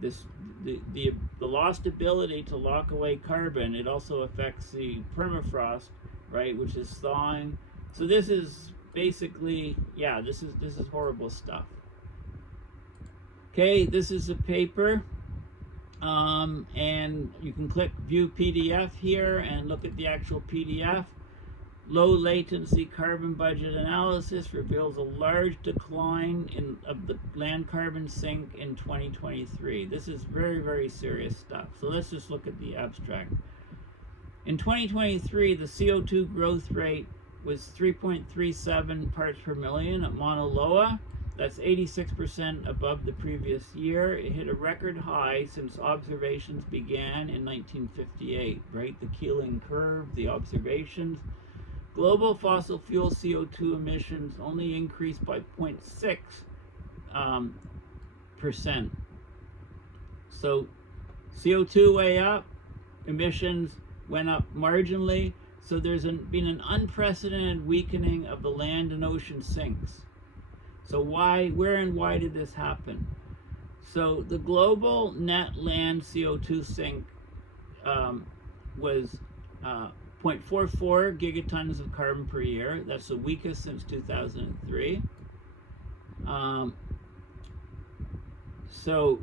the lost ability to lock away carbon, it also affects the permafrost, right, which is thawing. So this is basically, yeah, this is horrible stuff. Okay, this is a paper, and you can click view PDF here and look at the actual PDF. Low latency carbon budget analysis reveals a large decline of the land carbon sink in 2023. This is very, very serious stuff. So let's just look at the abstract. In 2023, the CO2 growth rate was 3.37 parts per million at Mauna Loa. That's 86% above the previous year. It hit a record high since observations began in 1958, right? The Keeling curve, the observations. Global fossil fuel CO2 emissions only increased by 0.6%. So CO2 way up, emissions went up marginally. So there's been an unprecedented weakening of the land and ocean sinks. So where and why did this happen? So the global net land CO2 sink was 0.44 gigatons of carbon per year. That's the weakest since 2003. So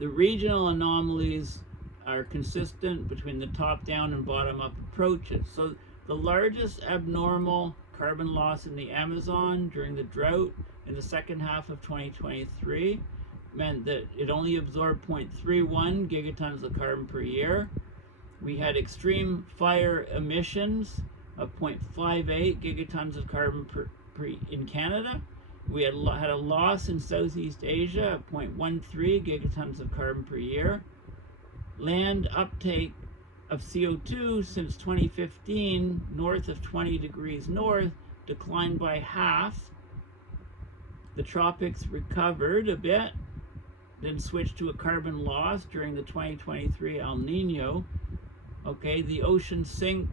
the regional anomalies are consistent between the top-down and bottom-up approaches. So the largest abnormal carbon loss in the Amazon during the drought in the second half of 2023 meant that it only absorbed 0.31 gigatons of carbon per year. We had extreme fire emissions of 0.58 gigatons of carbon per in Canada. We had a loss in Southeast Asia of 0.13 gigatons of carbon per year. Land uptake of CO2 since 2015, north of 20 degrees north, declined by half. The tropics recovered a bit, then switched to a carbon loss during the 2023 El Nino. Okay, the ocean sink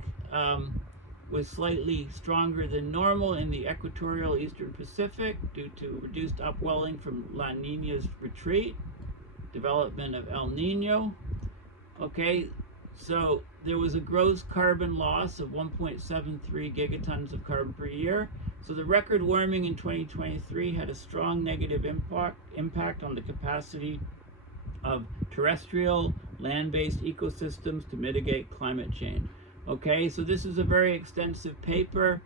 was slightly stronger than normal in the equatorial eastern Pacific due to reduced upwelling from La Nina's retreat, development of El Nino. Okay, so there was a gross carbon loss of 1.73 gigatons of carbon per year. So the record warming in 2023 had a strong negative impact on the capacity of terrestrial, land-based ecosystems to mitigate climate change. Okay, so this is a very extensive paper.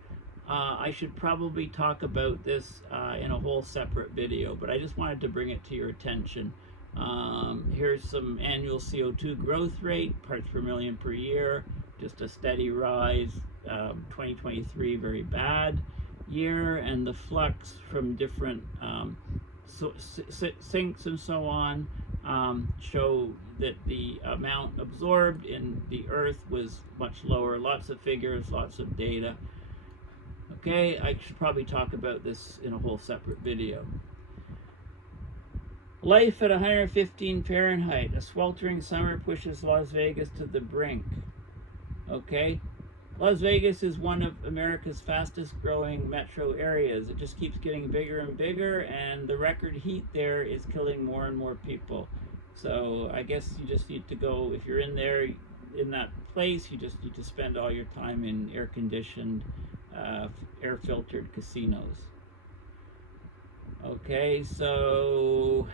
I should probably talk about this in a whole separate video, but I just wanted to bring it to your attention. Here's some annual CO2 growth rate, parts per million per year, just a steady rise. 2023, very bad year, and the flux from different sinks and so on. show that the amount absorbed in the earth was much lower. Lots of figures, lots of data. Okay, I should probably talk about this in a whole separate video. Life at 115 Fahrenheit. A sweltering summer pushes Las Vegas to the brink. Okay, Las Vegas is one of America's fastest growing metro areas. It just keeps getting bigger and bigger, and the record heat there is killing more and more people. So I guess you just need to go, if you're in there, in that place, you just need to spend all your time in air-conditioned, air-filtered casinos. Okay, so,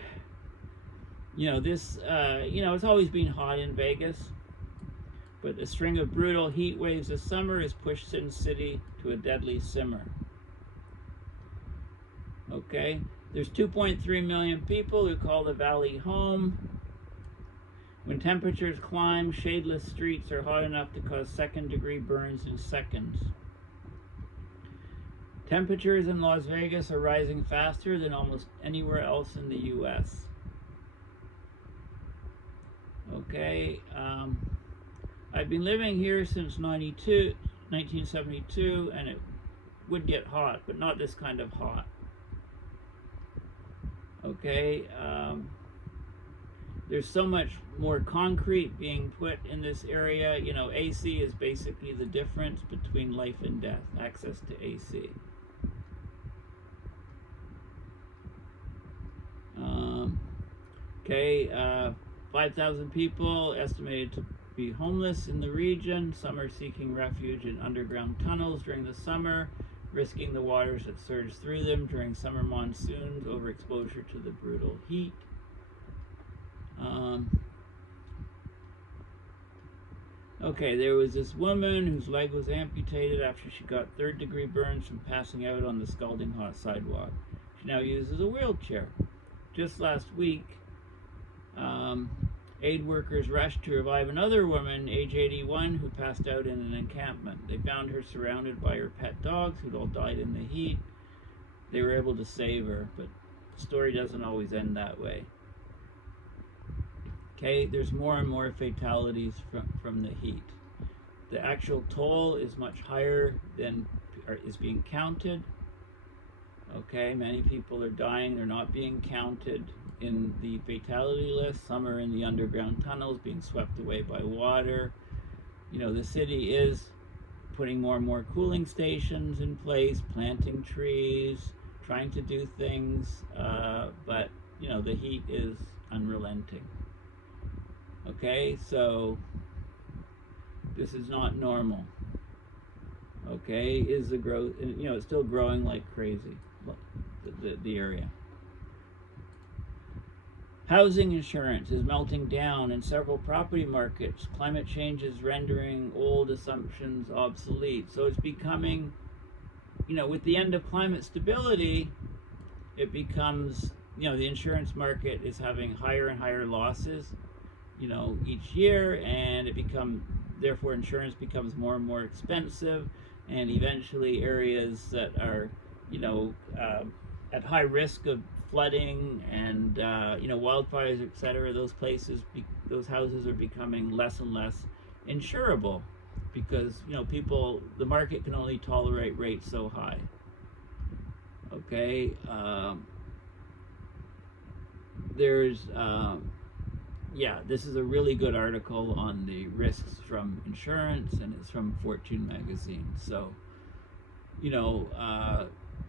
this, it's always been hot in Vegas. But a string of brutal heat waves this summer has pushed Sin City to a deadly simmer. Okay, there's 2.3 million people who call the valley home. When temperatures climb, shadeless streets are hot enough to cause second-degree burns in seconds. Temperatures in Las Vegas are rising faster than almost anywhere else in the U.S. Okay, I've been living here since 1972, and it would get hot, but not this kind of hot. Okay, there's so much more concrete being put in this area. AC is basically the difference between life and death, access to AC. 5,000 people estimated to be homeless in the region. Some are seeking refuge in underground tunnels during the summer, risking the waters that surge through them during summer monsoons, overexposure to the brutal heat. Okay, there was this woman whose leg was amputated after she got third-degree burns from passing out on the scalding hot sidewalk. She now uses a wheelchair. Just last week, aid workers rushed to revive another woman, age 81, who passed out in an encampment. They found her surrounded by her pet dogs, who'd all died in the heat. They were able to save her, but the story doesn't always end that way. Okay, there's more and more fatalities from the heat. The actual toll is much higher than is being counted. Okay, many people are dying. They're not being counted in the fatality list. Some are in the underground tunnels being swept away by water. The city is putting more and more cooling stations in place, planting trees, trying to do things, but the heat is unrelenting. Okay, so this is not normal. Okay, is the growth, it's still growing like crazy, the area. Housing insurance is melting down in several property markets. Climate change is rendering old assumptions obsolete. So it's becoming, with the end of climate stability, it becomes, the insurance market is having higher and higher losses, each year, and therefore insurance becomes more and more expensive, and eventually areas that are, at high risk of flooding and wildfires, etc., those houses are becoming less and less insurable because the market can only tolerate rates so high. Okay, this is a really good article on the risks from insurance, and it's from Fortune magazine. So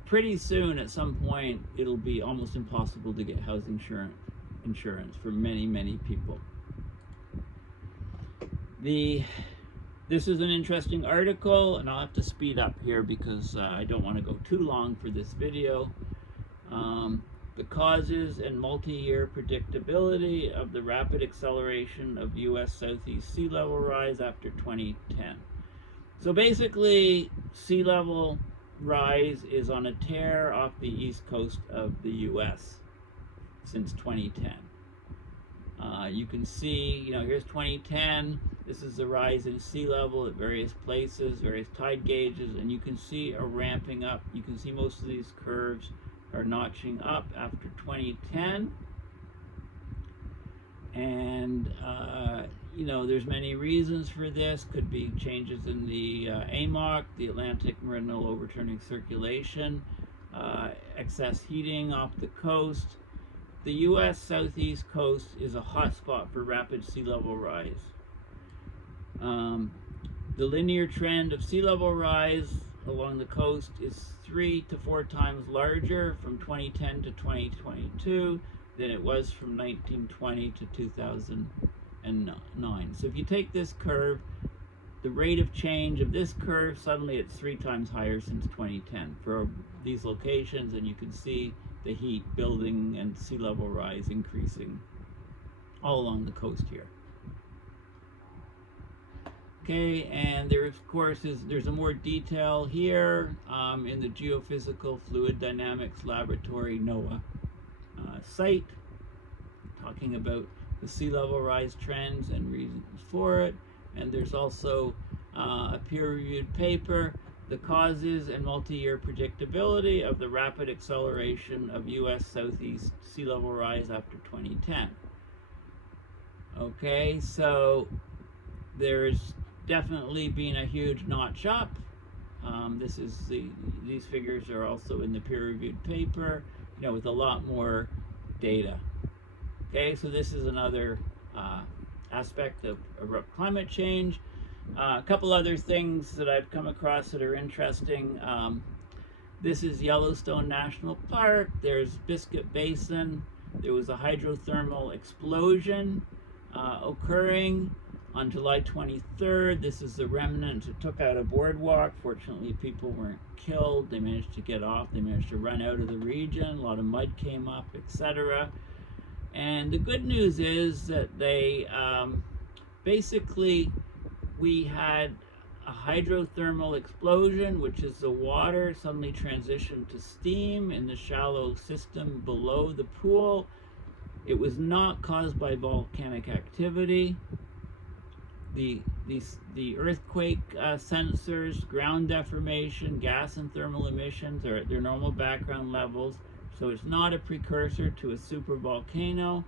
pretty soon, at some point, it'll be almost impossible to get housing insurance for many, many people. This is an interesting article, and I'll have to speed up here because I don't want to go too long for this video. The causes and multi-year predictability of the rapid acceleration of U.S. Southeast sea level rise after 2010. So basically, sea level rise is on a tear off the east coast of the U.S. since 2010. You can see, here's 2010. This is the rise in sea level at various places, various tide gauges, and you can see a ramping up. You can see most of these curves are notching up after 2010. And you know, there's many reasons for this. Could be changes in the AMOC, the Atlantic Meridional Overturning Circulation, excess heating off the coast. The U.S. southeast coast is a hotspot for rapid sea level rise. The linear trend of sea level rise along the coast is 3 to 4 times larger from 2010 to 2022 than it was from 1920 to 2009. So if you take this curve, the rate of change of this curve, suddenly it's 3 times higher since 2010 for these locations, and you can see the heat building and sea level rise increasing all along the coast here. Okay, and there of course there's a more detail here in the Geophysical Fluid Dynamics Laboratory NOAA site, talking about the sea level rise trends and reasons for it. And there's also a peer-reviewed paper, The Causes and Multi-Year Predictability of the Rapid Acceleration of U.S. Southeast Sea Level Rise After 2010. Okay, so there's definitely been a huge notch up. These figures are also in the peer-reviewed paper, you know, with a lot more data. Okay, so this is another aspect of abrupt climate change. A couple other things that I've come across that are interesting. This is Yellowstone National Park. There's Biscuit Basin. There was a hydrothermal explosion occurring on July 23rd. This is the remnant that took out a boardwalk. Fortunately, people weren't killed. They managed to get off. They managed to run out of the region. A lot of mud came up, etc. And the good news is that they basically, we had a hydrothermal explosion, which is the water suddenly transitioned to steam in the shallow system below the pool. It was not caused by volcanic activity. The earthquake sensors, ground deformation, gas and thermal emissions are at their normal background levels. So it's not a precursor to a supervolcano,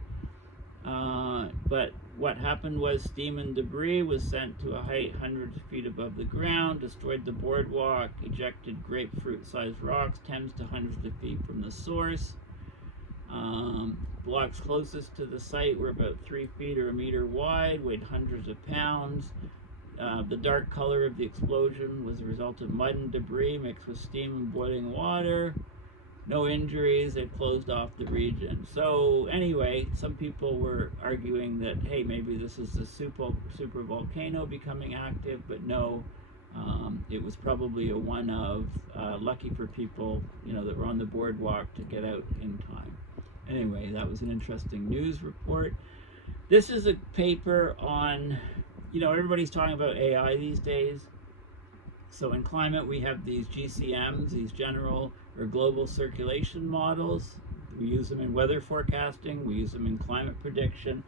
but what happened was steam and debris was sent to a height hundreds of feet above the ground, destroyed the boardwalk, ejected grapefruit-sized rocks tens to hundreds of feet from the source. Blocks closest to the site were about 3 feet or a meter wide, weighed hundreds of pounds. The dark color of the explosion was a result of mud and debris mixed with steam and boiling water. No injuries. They closed off the region. So anyway, some people were arguing that, hey, maybe this is a super volcano becoming active, but no, it was probably a one of, lucky for people, you know, that were on the boardwalk to get out in time. Anyway, that was an interesting news report. This is a paper on, you know, everybody's talking about AI these days. So in climate, we have these GCMs, these general or global circulation models. We use them in weather forecasting, we use them in climate prediction,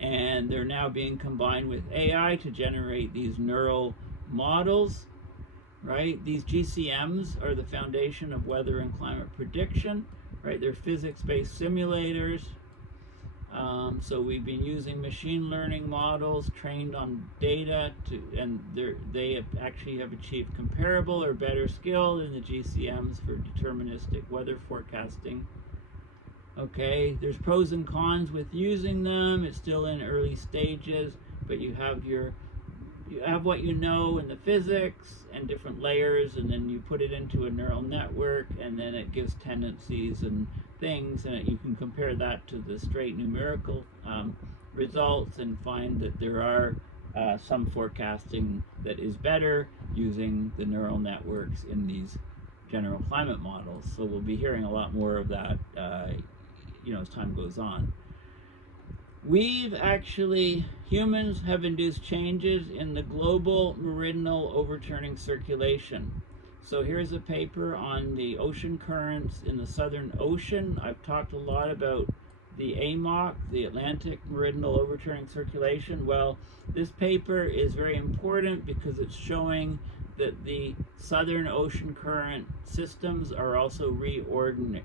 and they're now being combined with AI to generate these neural models, right? These GCMs are the foundation of weather and climate prediction, right? They're physics-based simulators. So we've been using machine learning models trained on data and they actually have achieved comparable or better skill than the GCMs for deterministic weather forecasting. Okay, there's pros and cons with using them. It's still in early stages, but you have what you know in the physics and different layers, and then you put it into a neural network, and then it gives tendencies and things, and you can compare that to the straight numerical results and find that there are some forecasting that is better using the neural networks in these general climate models. So we'll be hearing a lot more of that you know, as time goes on. Humans have induced changes in the global meridional overturning circulation. So here's a paper on the ocean currents in the Southern Ocean. I've talked a lot about the AMOC, the Atlantic Meridional Overturning Circulation. Well, this paper is very important because it's showing that the Southern Ocean current systems are also reordering.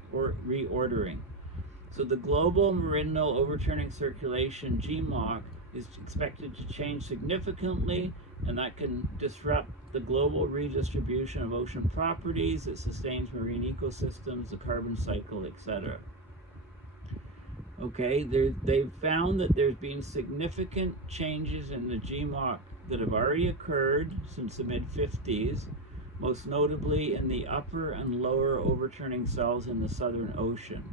So the global meridional overturning circulation, GMOC, is expected to change significantly, and that can disrupt the global redistribution of ocean properties. It sustains marine ecosystems, the carbon cycle, etc. Okay, they've found that there's been significant changes in the GMOC that have already occurred since the mid-50s, most notably in the upper and lower overturning cells in the Southern Ocean.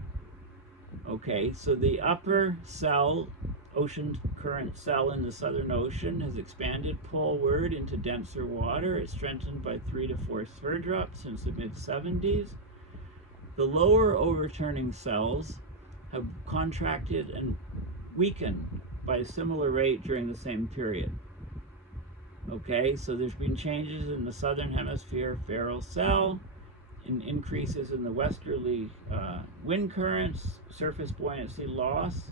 Okay, so the upper cell, ocean current cell in the Southern Ocean, has expanded poleward into denser water. It's strengthened by 3 to 4 sphere drops since the mid-70s. The lower overturning cells have contracted and weakened by a similar rate during the same period. Okay, so there's been changes in the Southern Hemisphere Ferrel cell, increases in the westerly wind currents, surface buoyancy loss,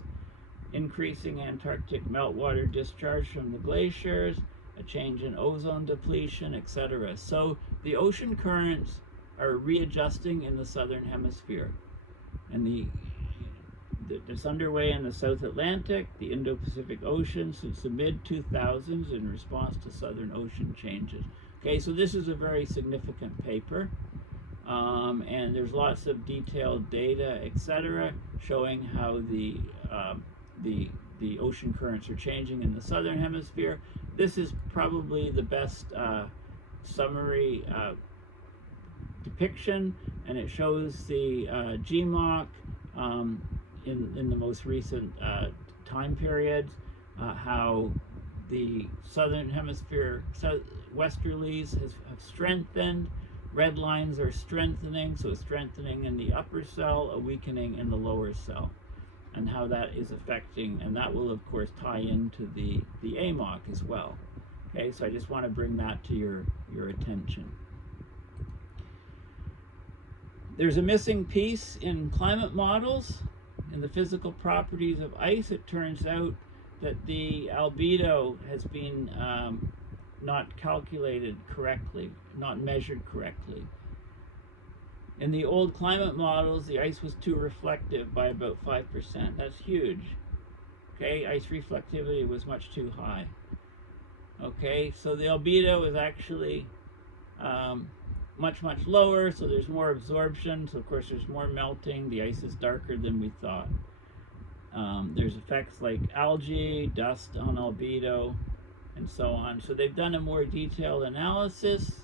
increasing Antarctic meltwater discharge from the glaciers, a change in ozone depletion, etc. So the ocean currents are readjusting in the Southern Hemisphere, and it's underway in the South Atlantic, the Indo-Pacific Ocean since the mid-2000s in response to Southern Ocean changes. Okay, so this is a very significant paper, and there's lots of detailed data, etc., showing how the ocean currents are changing in the Southern Hemisphere. This is probably the best summary depiction, and it shows the GMOC in the most recent time periods, how the Southern Hemisphere westerlies have strengthened. Red lines are strengthening, so strengthening in the upper cell, a weakening in the lower cell, and how that is affecting, and that will of course tie into the AMOC as well. Okay, so I just want to bring that to your attention. There's a missing piece in climate models. In the physical properties of ice, it turns out that the albedo has been not calculated correctly, not measured correctly. In the old climate models, the ice was too reflective by about 5%. That's huge. Okay, ice reflectivity was much too high. Okay, so the albedo is actually much lower, so there's more absorption, so of course there's more melting, the ice is darker than we thought. There's effects like algae, dust on albedo, and so on. So they've done a more detailed analysis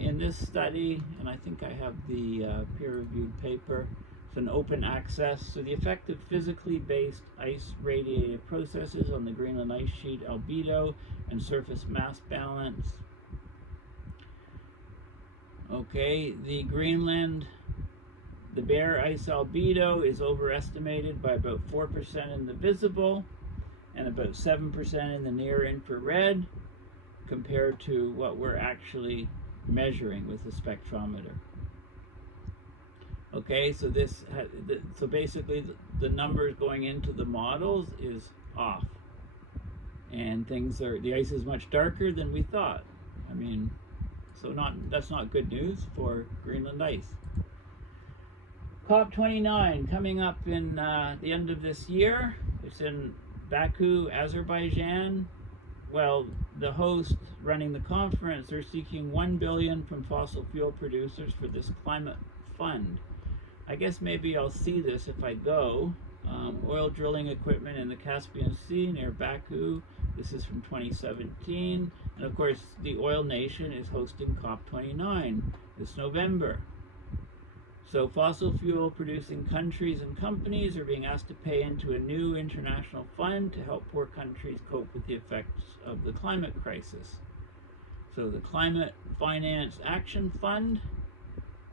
in this study, and I think I have the peer-reviewed paper. It's an open access. So the effect of physically based ice radiative processes on the Greenland ice sheet albedo and surface mass balance. Okay, the Greenland, the bare ice albedo is overestimated by about 4% in the visible and about 7% in the near infrared compared to what we're actually measuring with the spectrometer. Okay, so so basically the numbers going into the models is off, and the ice is much darker than we thought. I mean, so that's not good news for Greenland ice. COP29 coming up in the end of this year. It's in Baku, Azerbaijan. Well, the host running the conference, they're seeking $1 billion from fossil fuel producers for this climate fund. I guess maybe I'll see this if I go. Oil drilling equipment in the Caspian Sea near Baku. This is from 2017. And of course, the oil nation is hosting COP29 this November. So fossil fuel producing countries and companies are being asked to pay into a new international fund to help poor countries cope with the effects of the climate crisis. So the Climate Finance Action Fund,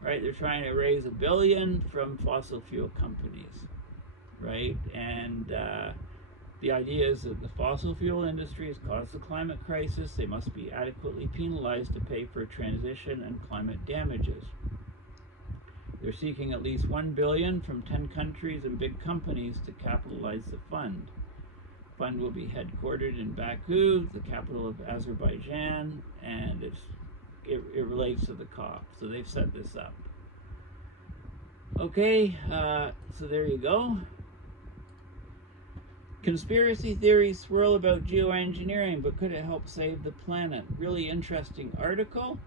right? They're trying to raise $1 billion from fossil fuel companies, right? And the idea is that the fossil fuel industry has caused the climate crisis. They must be adequately penalized to pay for transition and climate damages. They're seeking at least $1 billion from 10 countries and big companies to capitalize the fund. The fund will be headquartered in Baku, the capital of Azerbaijan, and it relates to the COP. So they've set this up. Okay, so there you go. Conspiracy theories swirl about geoengineering, but could it help save the planet? Really interesting article.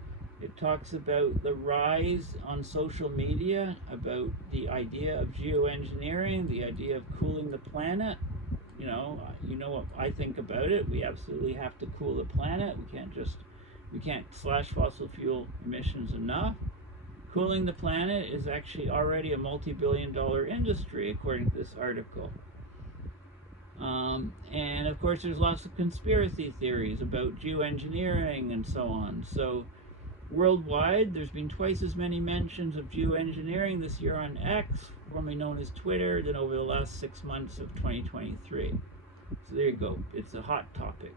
It talks about the rise on social media about the idea of geoengineering, the idea of cooling the planet. You know what I think about it. We absolutely have to cool the planet. We can't slash fossil fuel emissions enough. Cooling the planet is actually already a multi-billion-dollar industry, according to this article. And of course, there's lots of conspiracy theories about geoengineering and so on. So worldwide, there's been twice as many mentions of geoengineering this year on X, formerly known as Twitter, than over the last 6 months of 2023. So there you go. It's a hot topic.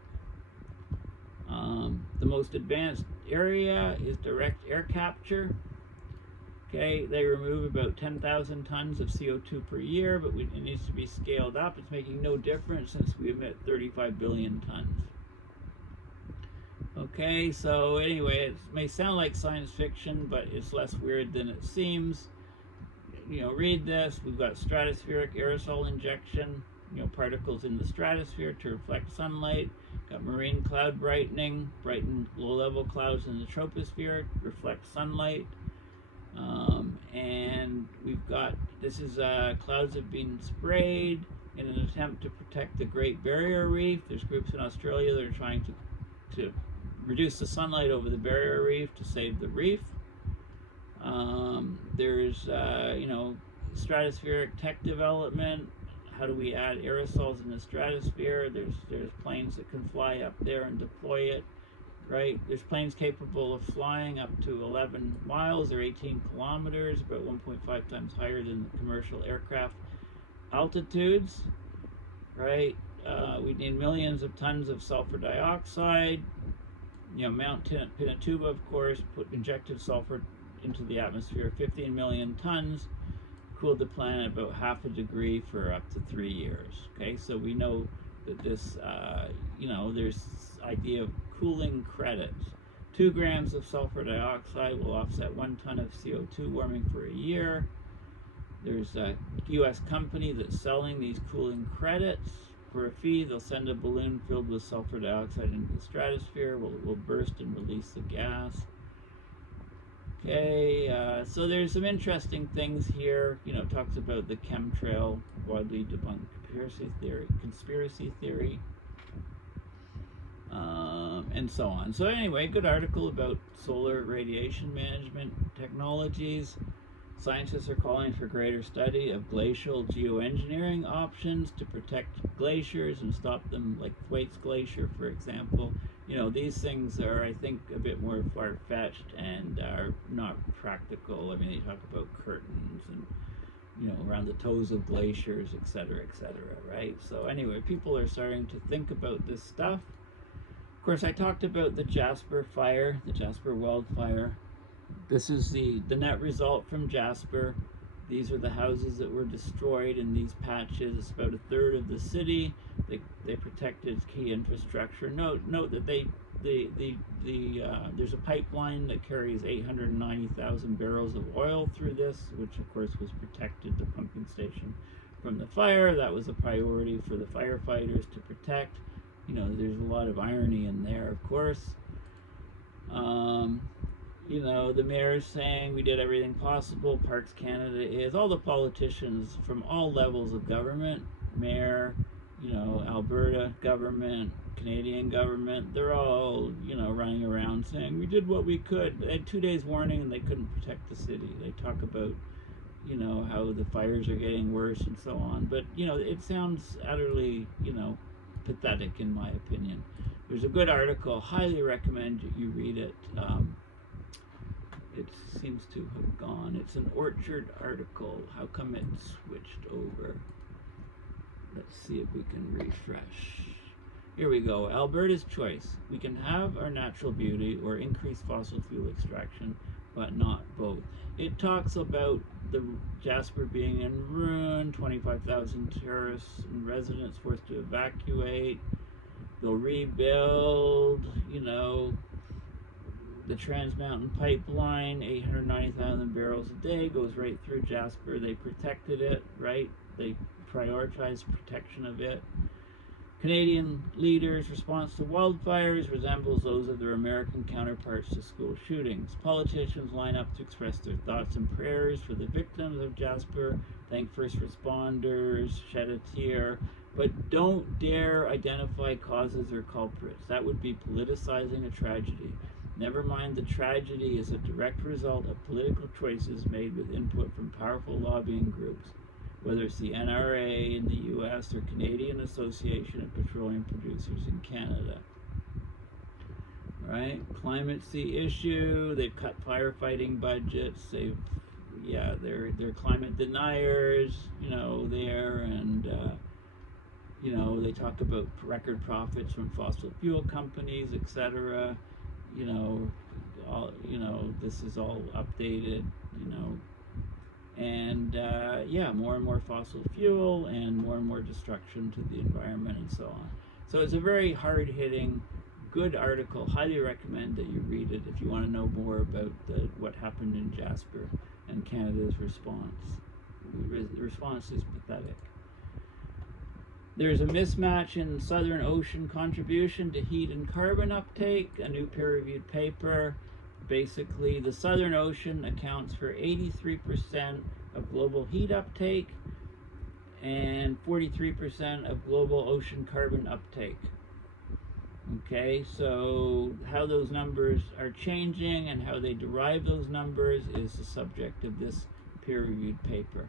The most advanced area is direct air capture. Okay, they remove about 10,000 tons of CO2 per year, but it needs to be scaled up. It's making no difference since we emit 35 billion tons. Okay, so anyway, it may sound like science fiction, but it's less weird than it seems. Read this. We've got stratospheric aerosol injection, particles in the stratosphere to reflect sunlight. Got marine cloud brightening, brighten low-level clouds in the troposphere, reflect sunlight. And we've got, clouds have been sprayed in an attempt to protect the Great Barrier Reef. There's groups in Australia that are trying to reduce the sunlight over the barrier reef to save the reef. There's, stratospheric tech development. How do we add aerosols in the stratosphere? There's planes that can fly up there and deploy it. Right, there's planes capable of flying up to 11 miles or 18 kilometers, about 1.5 times higher than the commercial aircraft altitudes. Right, we need millions of tons of sulfur dioxide. Mount Pinatubo, of course, injected sulfur into the atmosphere, 15 million tons, cooled the planet about half a degree for up to 3 years. Okay, so we know that this, there's idea of cooling credits. 2 grams of sulfur dioxide will offset 1 ton of CO2 warming for a year. There's a U.S. company that's selling these cooling credits. For a fee, they'll send a balloon filled with sulfur dioxide into the stratosphere. It will burst and release the gas. Okay, so there's some interesting things here. It talks about the chemtrail, widely debunked conspiracy theory. And so on. So anyway, good article about solar radiation management technologies. Scientists are calling for greater study of glacial geoengineering options to protect glaciers and stop them, like Thwaites Glacier, for example. These things are, I think, a bit more far-fetched and are not practical. I mean, they talk about curtains and, around the toes of glaciers, etc., right? So anyway, people are starting to think about this stuff. Of course, I talked about the Jasper fire, the Jasper wildfire. This is the net result from Jasper. These are the houses that were destroyed in these patches. It's about a third of the city. They protected key infrastructure. Note that there's a pipeline that carries 890,000 barrels of oil through this, which of course was protected the pumping station from the fire. That was a priority for the firefighters to protect. There's a lot of irony in there, of course. The mayor's saying we did everything possible. Parks Canada is. All the politicians from all levels of government, mayor, Alberta government, Canadian government, they're all, running around saying we did what we could. They had 2 days warning and they couldn't protect the city. They talk about, how the fires are getting worse and so on. But, it sounds utterly, pathetic in my opinion. There's a good article. Highly recommend you read it. It seems to have gone. It's an Orchard article. How come it switched over? Let's see if we can refresh. Here we go. Alberta's choice. We can have our natural beauty or increase fossil fuel extraction, but not both. It talks about the Jasper being in ruin, 25,000 tourists and residents forced to evacuate. They'll rebuild, the Trans Mountain Pipeline, 890,000 barrels a day, goes right through Jasper. They protected it, right? They prioritized protection of it. Canadian leaders' response to wildfires resembles those of their American counterparts to school shootings. Politicians line up to express their thoughts and prayers for the victims of Jasper, thank first responders, shed a tear, but don't dare identify causes or culprits. That would be politicizing a tragedy. Never mind, the tragedy is a direct result of political choices made with input from powerful lobbying groups, whether it's the NRA in the US or Canadian Association of Petroleum Producers in Canada. Right? Climate's the issue. They've cut firefighting budgets. They're climate deniers, there, and they talk about record profits from fossil fuel companies, etc. This is all updated, and more and more fossil fuel and more destruction to the environment and so on. So it's a very hard-hitting, good article. Highly recommend that you read it if you want to know more about what happened in Jasper and Canada's response. The response is pathetic. There's a mismatch in Southern Ocean contribution to heat and carbon uptake, a new peer-reviewed paper. Basically, the Southern Ocean accounts for 83% of global heat uptake and 43% of global ocean carbon uptake. Okay, so how those numbers are changing and how they derive those numbers is the subject of this peer-reviewed paper.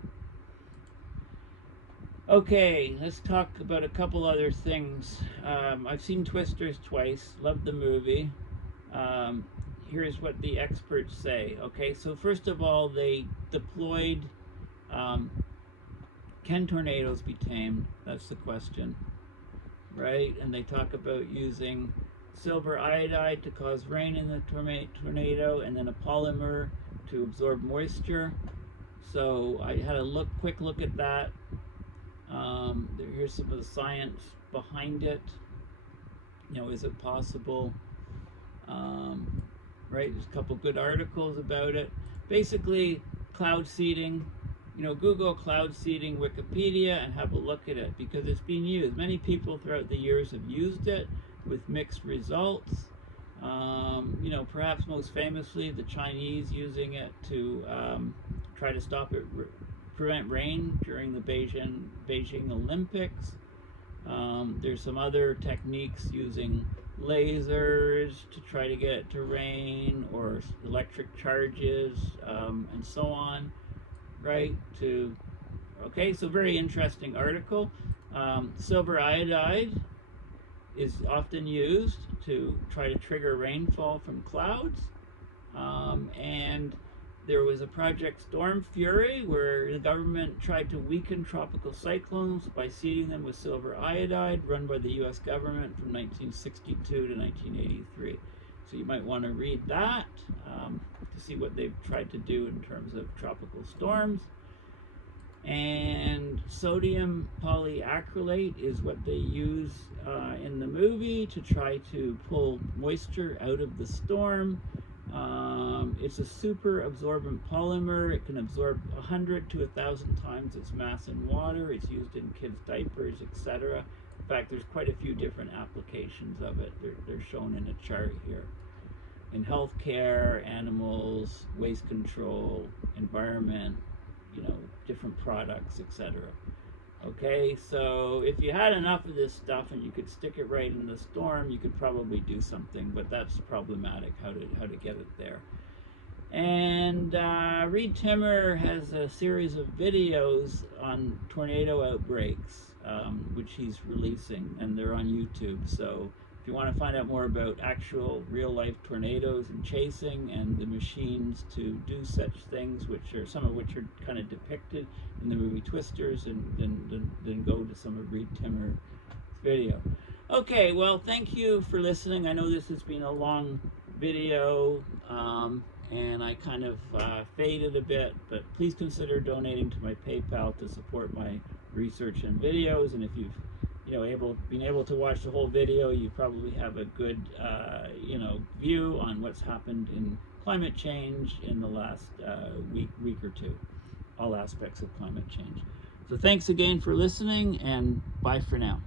Okay, let's talk about a couple other things. I've seen Twisters twice, loved the movie. Here's what the experts say. Okay, so first of all, they deployed, can tornadoes be tamed? That's the question, right? And they talk about using silver iodide to cause rain in the tornado, and then a polymer to absorb moisture. So I had a quick look at that. Here's some of the science behind it. Is it possible? Right, there's a couple good articles about it. Basically, cloud seeding. Google cloud seeding Wikipedia and have a look at it, because it's been used. Many people throughout the years have used it with mixed results. Perhaps most famously, the Chinese using it to try to prevent rain during the Beijing Olympics. There's some other techniques using lasers to try to get it to rain, or electric charges, and so on, right? Okay, so very interesting article. Silver iodide is often used to try to trigger rainfall from clouds, and there was a Project Storm Fury where the government tried to weaken tropical cyclones by seeding them with silver iodide, run by the US government from 1962 to 1983. So you might want to read that to see what they've tried to do in terms of tropical storms. And sodium polyacrylate is what they use in the movie to try to pull moisture out of the storm. It's a super absorbent polymer. It can absorb 100 to 1,000 times its mass in water. It's used in kids' diapers, etc. In fact, there's quite a few different applications of it. They're shown in a chart here. In healthcare, animals, waste control, environment, different products, etc. Okay, so if you had enough of this stuff and you could stick it right in the storm, you could probably do something, but that's problematic, how to get it there. And Reed Timmer has a series of videos on tornado outbreaks, which he's releasing, and they're on YouTube. So if you want to find out more about actual real-life tornadoes and chasing and the machines to do such things, some of which are kind of depicted in the movie Twisters, and then go to some of Reed Timmer's video. Okay, well, thank you for listening. I know this has been a long video, and I kind of faded a bit, but please consider donating to my PayPal to support my research and videos. And if you've being able to watch the whole video, you probably have a good view on what's happened in climate change in the last week or two, all aspects of climate change. So thanks again for listening, and bye for now.